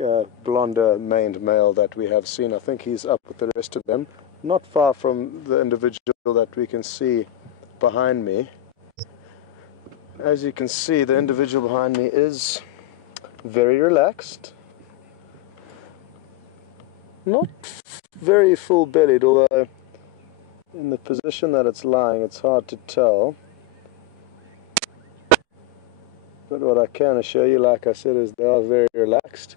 blonder maned male that we have seen. I think he's up with the rest of them, not far from the individual that we can see behind me. As you can see, the individual behind me is very relaxed, not very full-bellied, although in the position that it's lying it's hard to tell. But what I can assure you, like I said, is they are very relaxed.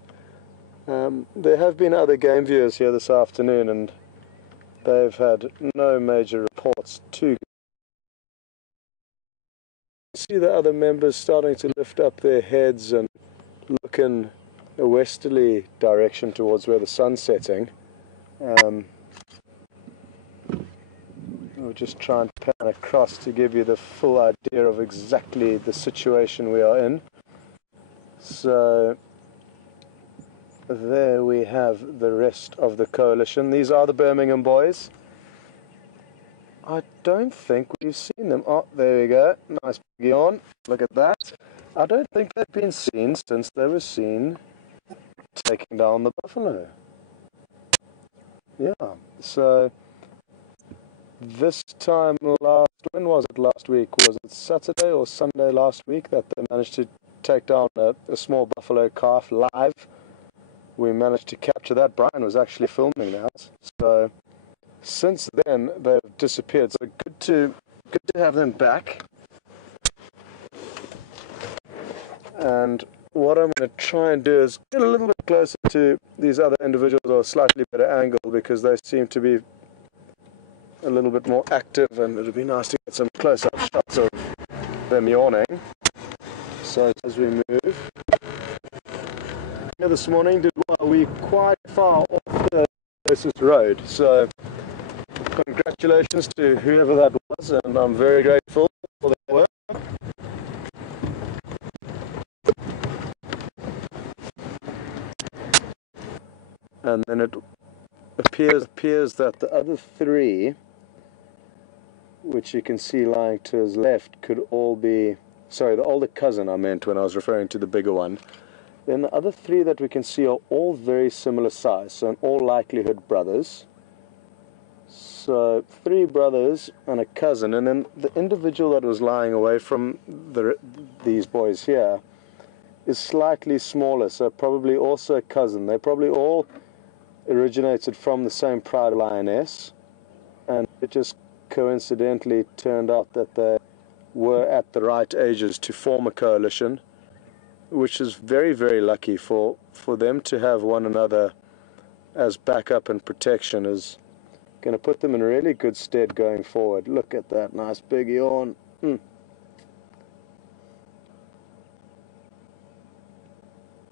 There have been other game viewers here this afternoon, and they've had no major reports to see the other members starting to lift up their heads and look in a westerly direction towards where the sun's setting. We'll just try and pan across to give you the full idea of exactly the situation we are in. So there we have the rest of the coalition. These are the Birmingham boys. I don't think we've seen them. Oh, there we go. Nice biggie on. Look at that. I don't think they've been seen since they were seen taking down the buffalo. Yeah, so this time when was it last week? Was it Saturday or Sunday last week that they managed to take down a small buffalo calf live? We managed to capture that. Brian was actually filming that. So since then they've disappeared. So good to have them back. And what I'm going to try and do is get a little bit closer to these other individuals, or a slightly better angle, because they seem to be a little bit more active, and it'll be nice to get some close-up shots of them yawning. So as we move, here this morning we're quite far off the closest road, so congratulations to whoever that was, and I'm very grateful for their work. And then it appears that the other three, which you can see lying to his left, could all be, sorry, the older cousin I meant when I was referring to the bigger one. Then the other three that we can see are all very similar size, so in all likelihood brothers. So 3 brothers and a cousin, and then the individual that was lying away from these boys here is slightly smaller, so probably also a cousin. They probably all originated from the same pride lioness, and it just coincidentally turned out that they were at the right ages to form a coalition, which is very, very lucky for them to have one another as backup and protection. Is going to put them in really good stead going forward. Look at that nice big yawn.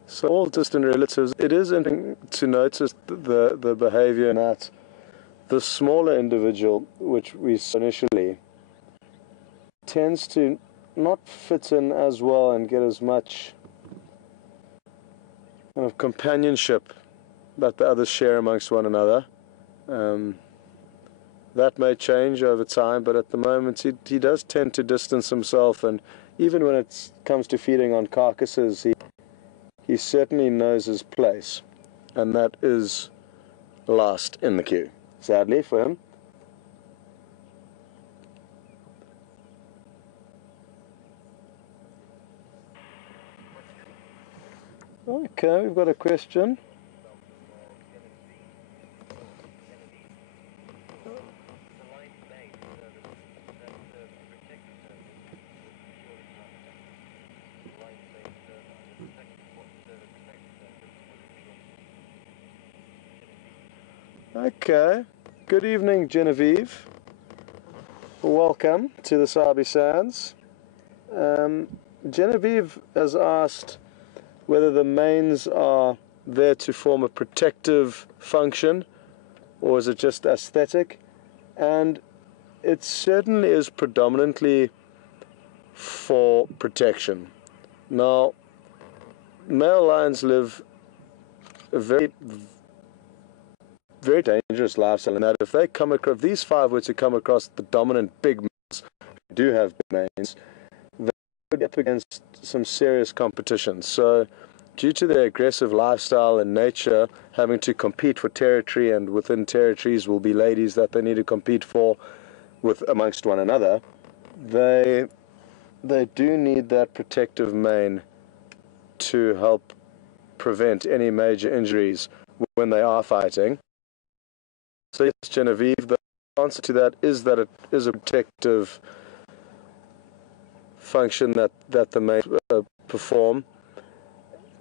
So all distant relatives. It is interesting to notice the behavior that the smaller individual, which we saw initially, tends to not fit in as well and get as much kind of companionship that the others share amongst one another. That may change over time, but at the moment he does tend to distance himself, and even when it comes to feeding on carcasses, he certainly knows his place, and that is last in the queue, sadly for him. Okay, we've got a question. Okay, good evening, Genevieve. Welcome to the Sabi Sands. Genevieve has asked whether the manes are there to form a protective function, or is it just aesthetic? And it certainly is predominantly for protection. Now, male lions live a very, very dangerous lifestyle, in that if they come across, if these five were to come across the dominant big males who do have big manes, they would get up against some serious competition. So, due to their aggressive lifestyle and nature, having to compete for territory, and within territories will be ladies that they need to compete for with amongst one another, they do need that protective mane to help prevent any major injuries when they are fighting. So yes, Genevieve, the answer to that is that it is a protective function that the mane perform.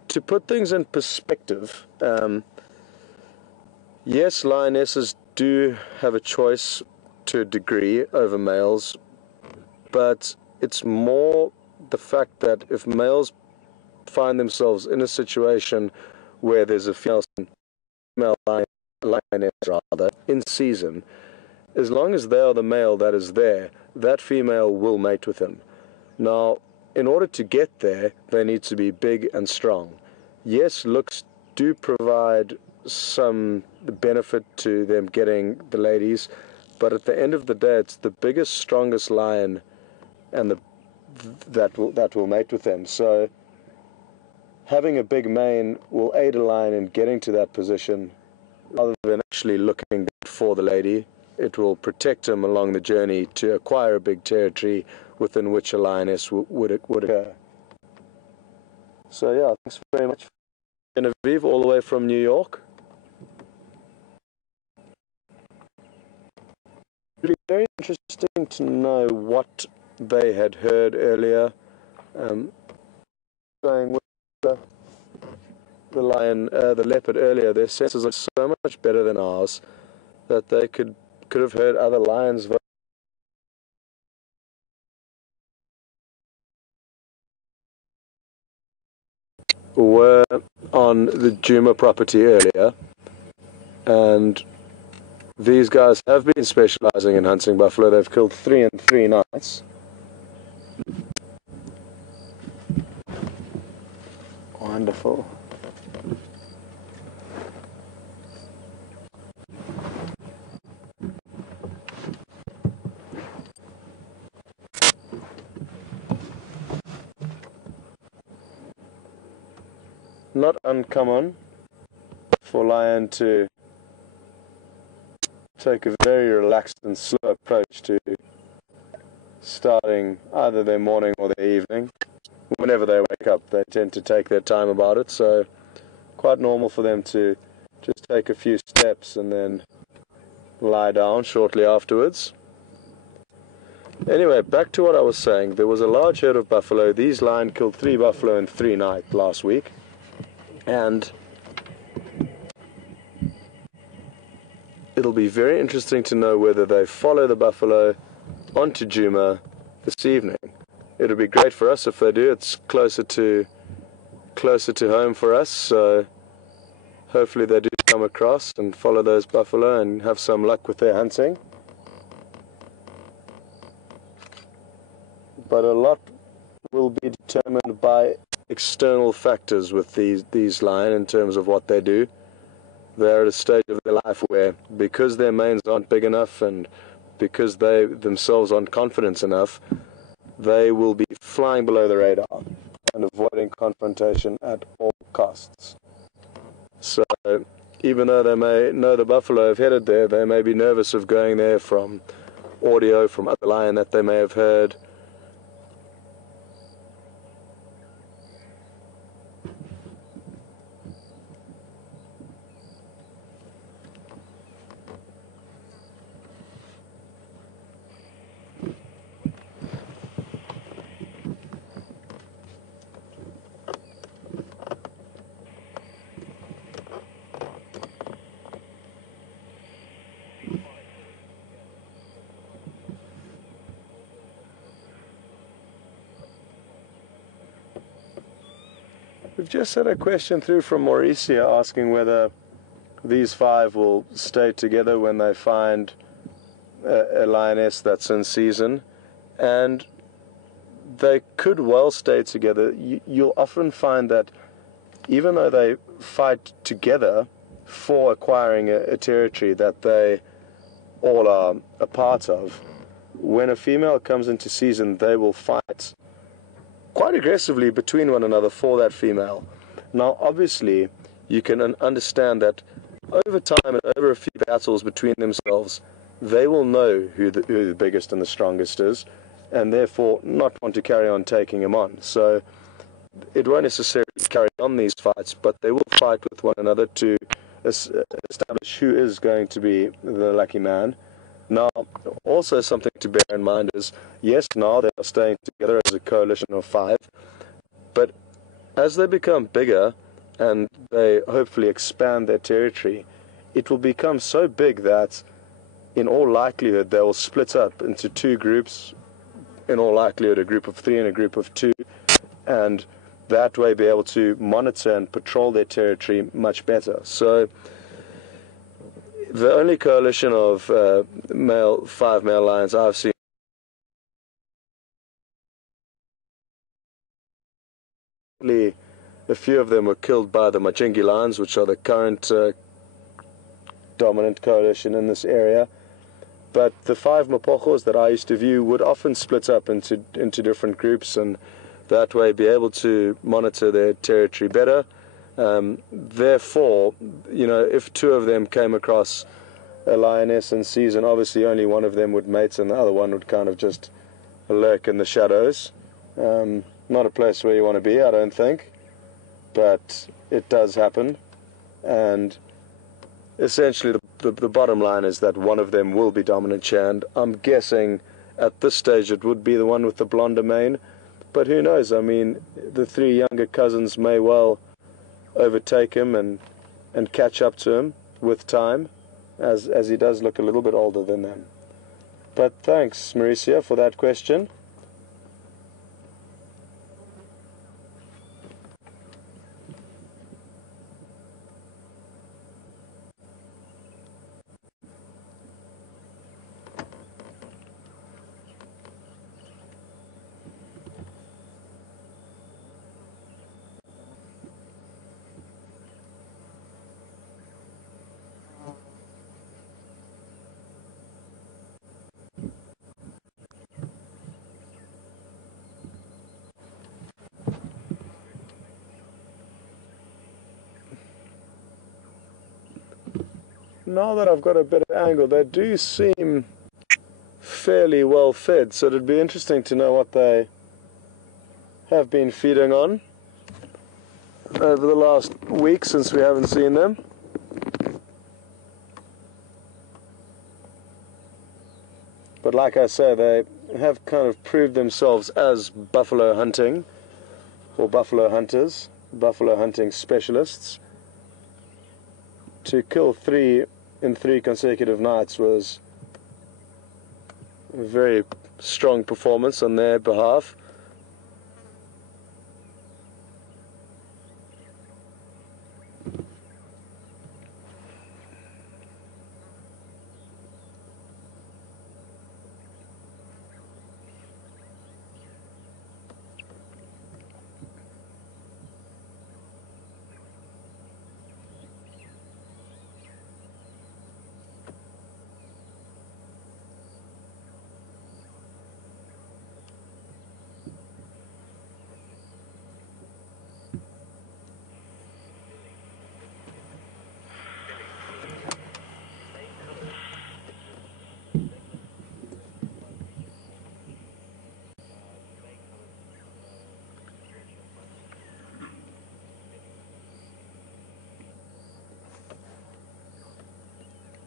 To put things in perspective, yes, lionesses do have a choice to a degree over males, but it's more the fact that if males find themselves in a situation where there's a female lioness in season, as long as they are the male that is there, that female will mate with him. Now, in order to get there, they need to be big and strong. Yes, looks do provide some benefit to them getting the ladies, but at the end of the day, it's the biggest, strongest lion and that will mate with them. So having a big mane will aid a lion in getting to that position rather than actually looking for the lady. It will protect him along the journey to acquire a big territory within which a lioness would occur. So yeah, thanks very much, Genevieve, all the way from New York. It would be very interesting to know what they had heard earlier, going with the lion, the leopard earlier. Their senses are so much better than ours that they could have heard other lions were on the Djuma property earlier, and these guys have been specializing in hunting buffalo. They've killed 3 in 3 nights. Wonderful. Not uncommon for lion to take a very relaxed and slow approach to starting either their morning or their evening. Whenever they wake up, they tend to take their time about it, so quite normal for them to just take a few steps and then lie down shortly afterwards. Anyway, back to what I was saying. There was a large herd of buffalo. These lions killed 3 buffalo in 3 nights last week, and it'll be very interesting to know whether they follow the buffalo onto Djuma this evening. It'll be great for us if they do. It's closer to home for us, so hopefully they do come across and follow those buffalo and have some luck with their hunting. But a lot will be determined by external factors with these lions in terms of what they do. They're at a stage of their life where, because their manes aren't big enough and because they themselves aren't confident enough, they will be flying below the radar and avoiding confrontation at all costs. So even though they may know the buffalo have headed there, they may be nervous of going there from audio from other lion that they may have heard. We've just had a question through from Mauricia asking whether these 5 will stay together when they find a lioness that's in season, and they could well stay together. You'll often find that even though they fight together for acquiring a territory that they all are a part of, when a female comes into season, they will fight quite aggressively between one another for that female. Now, obviously, you can understand that over time and over a few battles between themselves, they will know who the biggest and the strongest is, and therefore not want to carry on taking him on. So it won't necessarily carry on these fights, but they will fight with one another to establish who is going to be the lucky man. Now, also something to bear in mind is, yes, now they are staying together as a coalition of 5, but as they become bigger and they hopefully expand their territory, it will become so big that in all likelihood they will split up into 2 groups, in all likelihood a group of 3 and a group of 2, and that way be able to monitor and patrol their territory much better. So the only coalition of 5 male lions I've seen, a few of them were killed by the Machingi lions, which are the current dominant coalition in this area. But the 5 Mapogos that I used to view would often split up into different groups, and that way be able to monitor their territory better. Therefore, if 2 of them came across a lioness in season, obviously only one of them would mate and the other one would kind of just lurk in the shadows. Not a place where you want to be, I don't think, but it does happen. And essentially the bottom line is that one of them will be dominant here, and I'm guessing at this stage it would be the one with the blonder mane, but who knows? I mean, the 3 younger cousins may well overtake him and catch up to him with time, as he does look a little bit older than them. But thanks, Mauricia, for that question. Now that I've got a better angle, they do seem fairly well fed, so it'd be interesting to know what they have been feeding on over the last week since we haven't seen them. But like I say, they have kind of proved themselves as buffalo hunting, or buffalo hunters, buffalo hunting specialists. To kill 3 in 3 consecutive nights was a very strong performance on their behalf.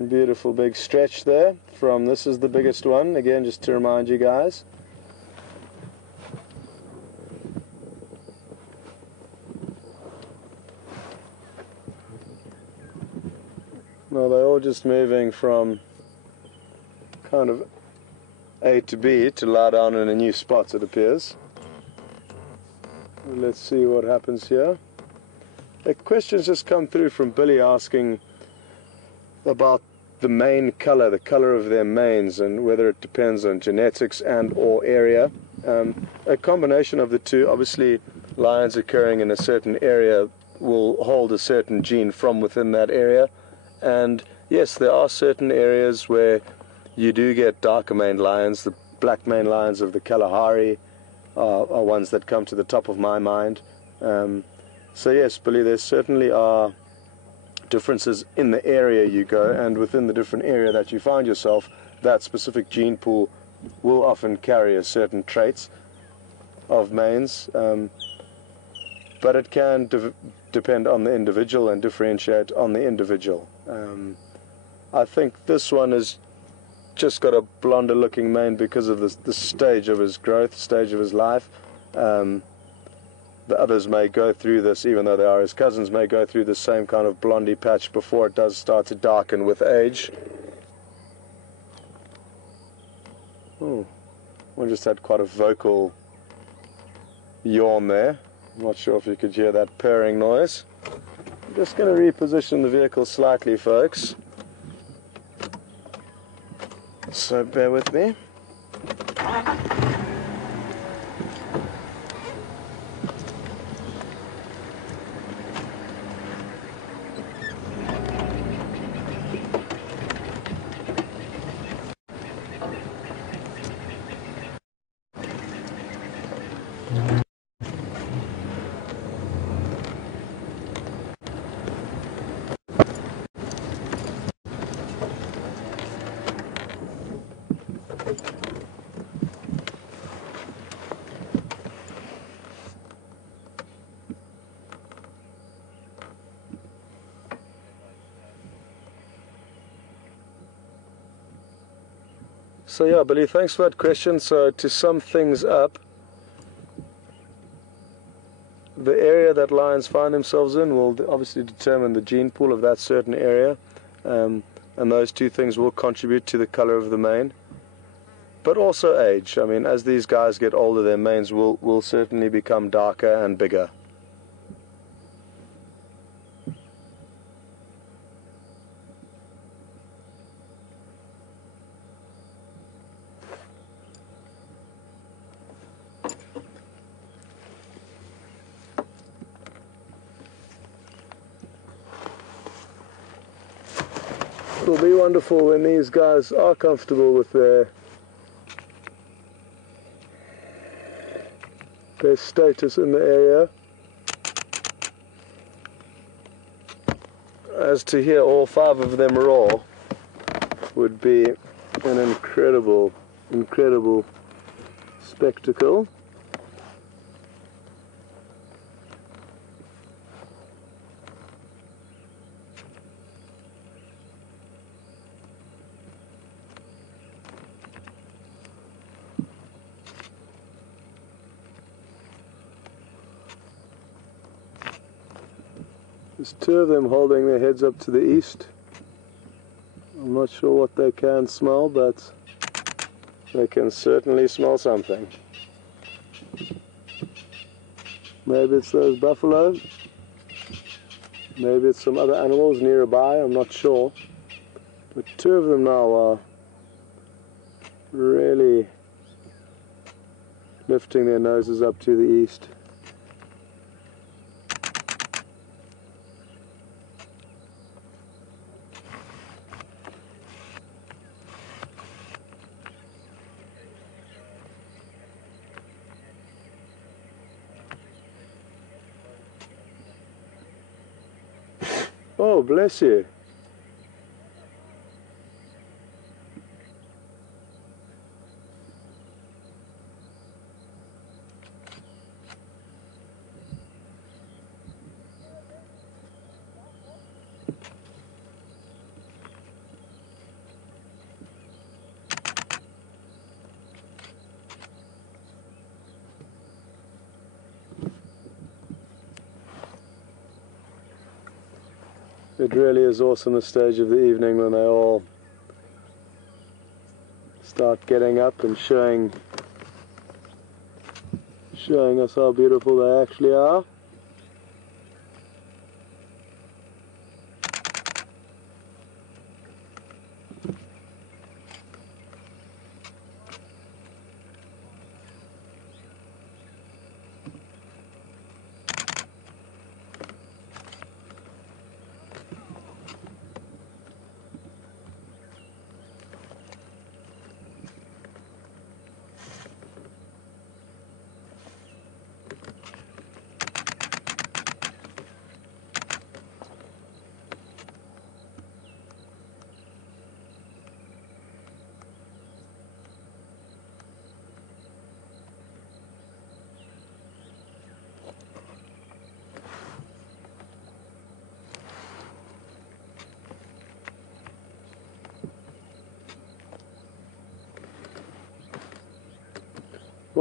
Beautiful big stretch there from, this is the biggest one, again just to remind you guys. Well, they're all just moving from kind of A to B to lie down in a new spot, it appears. Let's see what happens here. A question's just come through from Billy asking about the mane color, the color of their manes, and whether it depends on genetics and or area. A combination of the two. Obviously, lions occurring in a certain area will hold a certain gene from within that area, and yes, there are certain areas where you do get darker maned lions. The black maned lions of the Kalahari are ones that come to the top of my mind. So yes, Billy, there certainly are differences in the area you go, and within the different area that you find yourself, that specific gene pool will often carry a certain traits of manes, but it can depend on the individual and differentiate on the individual. I think this one has just got a blonder looking mane because of the stage of his growth, stage of his life. The others may go through this, even though they are his cousins, may go through the same kind of blondie patch before it does start to darken with age. Oh, we just had quite a vocal yawn there. I'm not sure if you could hear that purring noise. I'm just going to reposition the vehicle slightly, folks. So bear with me. So yeah, Billy, thanks for that question. So to sum things up, the area that lions find themselves in will obviously determine the gene pool of that certain area, and those two things will contribute to the color of the mane, but also age. I mean, as these guys get older, their manes will certainly become darker and bigger. It'll be wonderful when these guys are comfortable with their status in the area. As to hear all 5 of them roar would be an incredible spectacle. There's 2 of them holding their heads up to the east. I'm not sure what they can smell, but they can certainly smell something. Maybe it's those buffalo. Maybe it's some other animals nearby, I'm not sure. But 2 of them now are really lifting their noses up to the east. Oh, bless you. It really is awesome, the stage of the evening when they all start getting up and showing us how beautiful they actually are.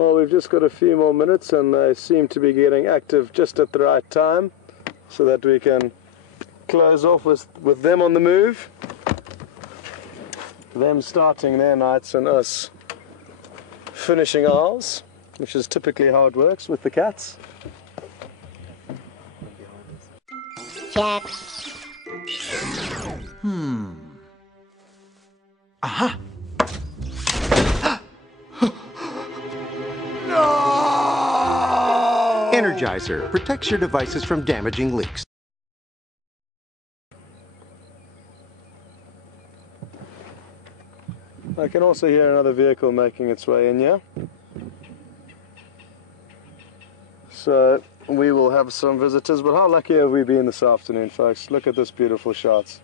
Well, we've just got a few more minutes and they seem to be getting active just at the right time so that we can close off with them on the move. Them starting their nights and us finishing ours, which is typically how it works with the cats. Check. Aha! Energizer protects your devices from damaging leaks. I can also hear another vehicle making its way in here. So we will have some visitors, but how lucky have we been this afternoon, folks? Look at this beautiful shot.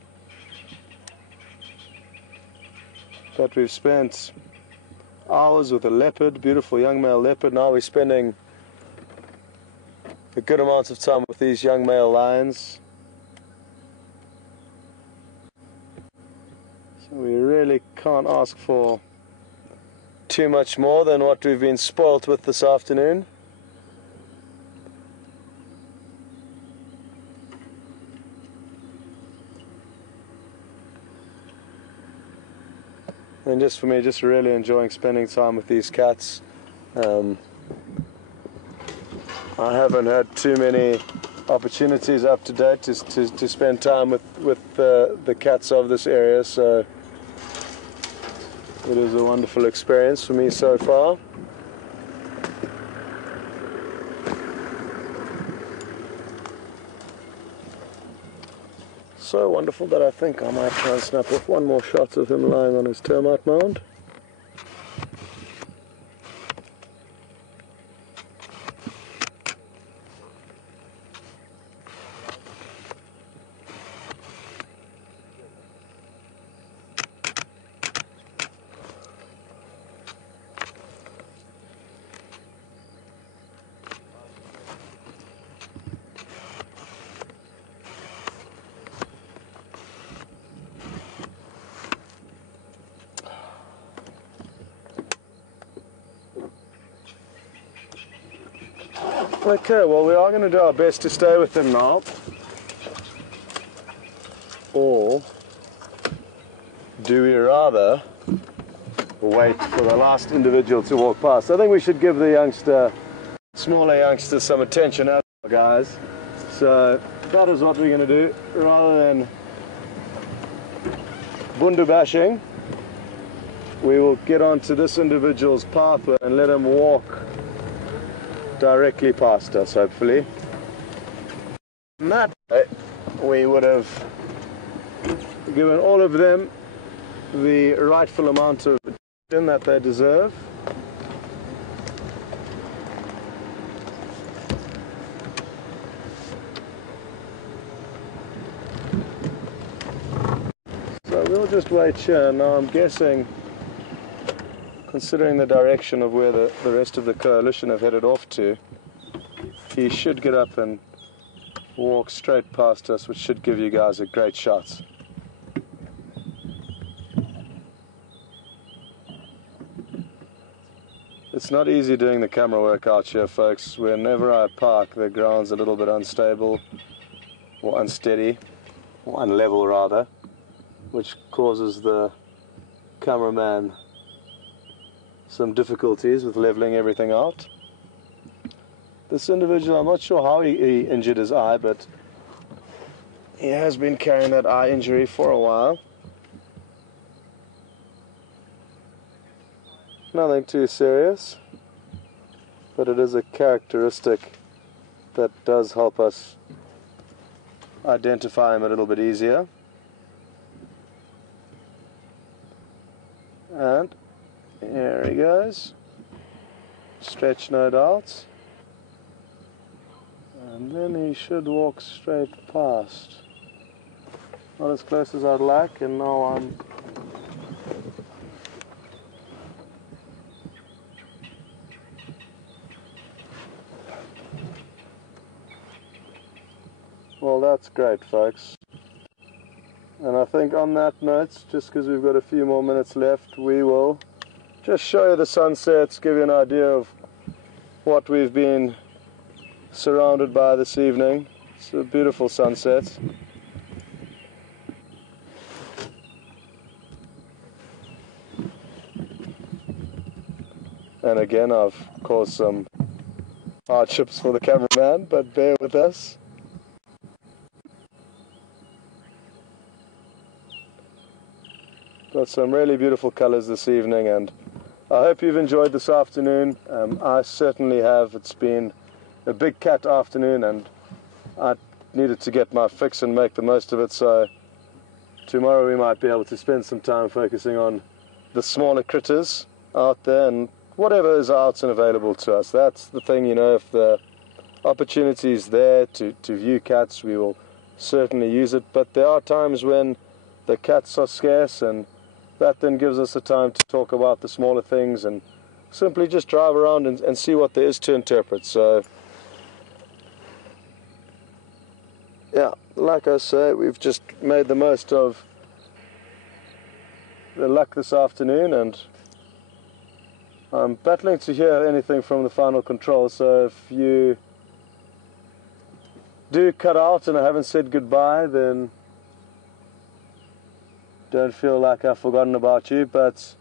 That we've spent hours with a leopard, beautiful young male leopard. Now we're spending a good amount of time with these young male lions. So we really can't ask for too much more than what we've been spoilt with this afternoon. And just for me, just really enjoying spending time with these cats. I haven't had too many opportunities up to date to spend time with the cats of this area, so it is a wonderful experience for me so far. So wonderful that I think I might try and snap off one more shot of him lying on his termite mound. Okay, well, we are going to do our best to stay with them now. Or do we rather wait for the last individual to walk past? I think we should give the smaller youngster some attention, guys. So that is what we're going to do. Rather than bundu bashing, we will get onto this individual's pathway and let him walk directly past us, hopefully. And that way, we would have given all of them the rightful amount of attention that they deserve. So we'll just wait here. Now I'm guessing, considering the direction of where the rest of the coalition have headed off to, he should get up and walk straight past us, which should give you guys a great shot. It's not easy doing the camera work out here, folks. Whenever I park, the ground's a little bit unstable, or unsteady, or unlevel rather, which causes the cameraman some difficulties with leveling everything out. This individual, I'm not sure how he injured his eye, but he has been carrying that eye injury for a while. Nothing too serious, but it is a characteristic that does help us identify him a little bit easier. And here he goes. Stretch, no doubt. And then he should walk straight past. Not as close as I'd like, and now I'm well, that's great, folks. And I think on that note, just because we've got a few more minutes left, we will just show you the sunsets, give you an idea of what we've been surrounded by this evening. It's a beautiful sunset. And again, I've caused some hardships for the cameraman, but bear with us. Got some really beautiful colors this evening, and I hope you've enjoyed this afternoon. I certainly have. It's been a big cat afternoon, and I needed to get my fix and make the most of it, so tomorrow we might be able to spend some time focusing on the smaller critters out there and whatever is out and available to us. That's the thing, you know, if the opportunity is there to view cats, we will certainly use it, but there are times when the cats are scarce, and that then gives us the time to talk about the smaller things and simply just drive around and see what there is to interpret. So yeah, like I say, we've just made the most of the luck this afternoon, and I'm battling to hear anything from the final control, so if you do cut out and I haven't said goodbye, then don't feel like I've forgotten about you, but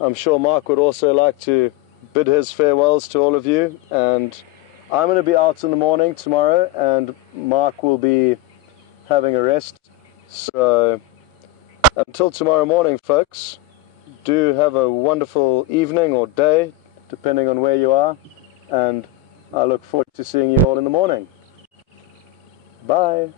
I'm sure Mark would also like to bid his farewells to all of you, and I'm going to be out in the morning tomorrow, and Mark will be having a rest. So until tomorrow morning, folks, do have a wonderful evening or day, depending on where you are, and I look forward to seeing you all in the morning. Bye.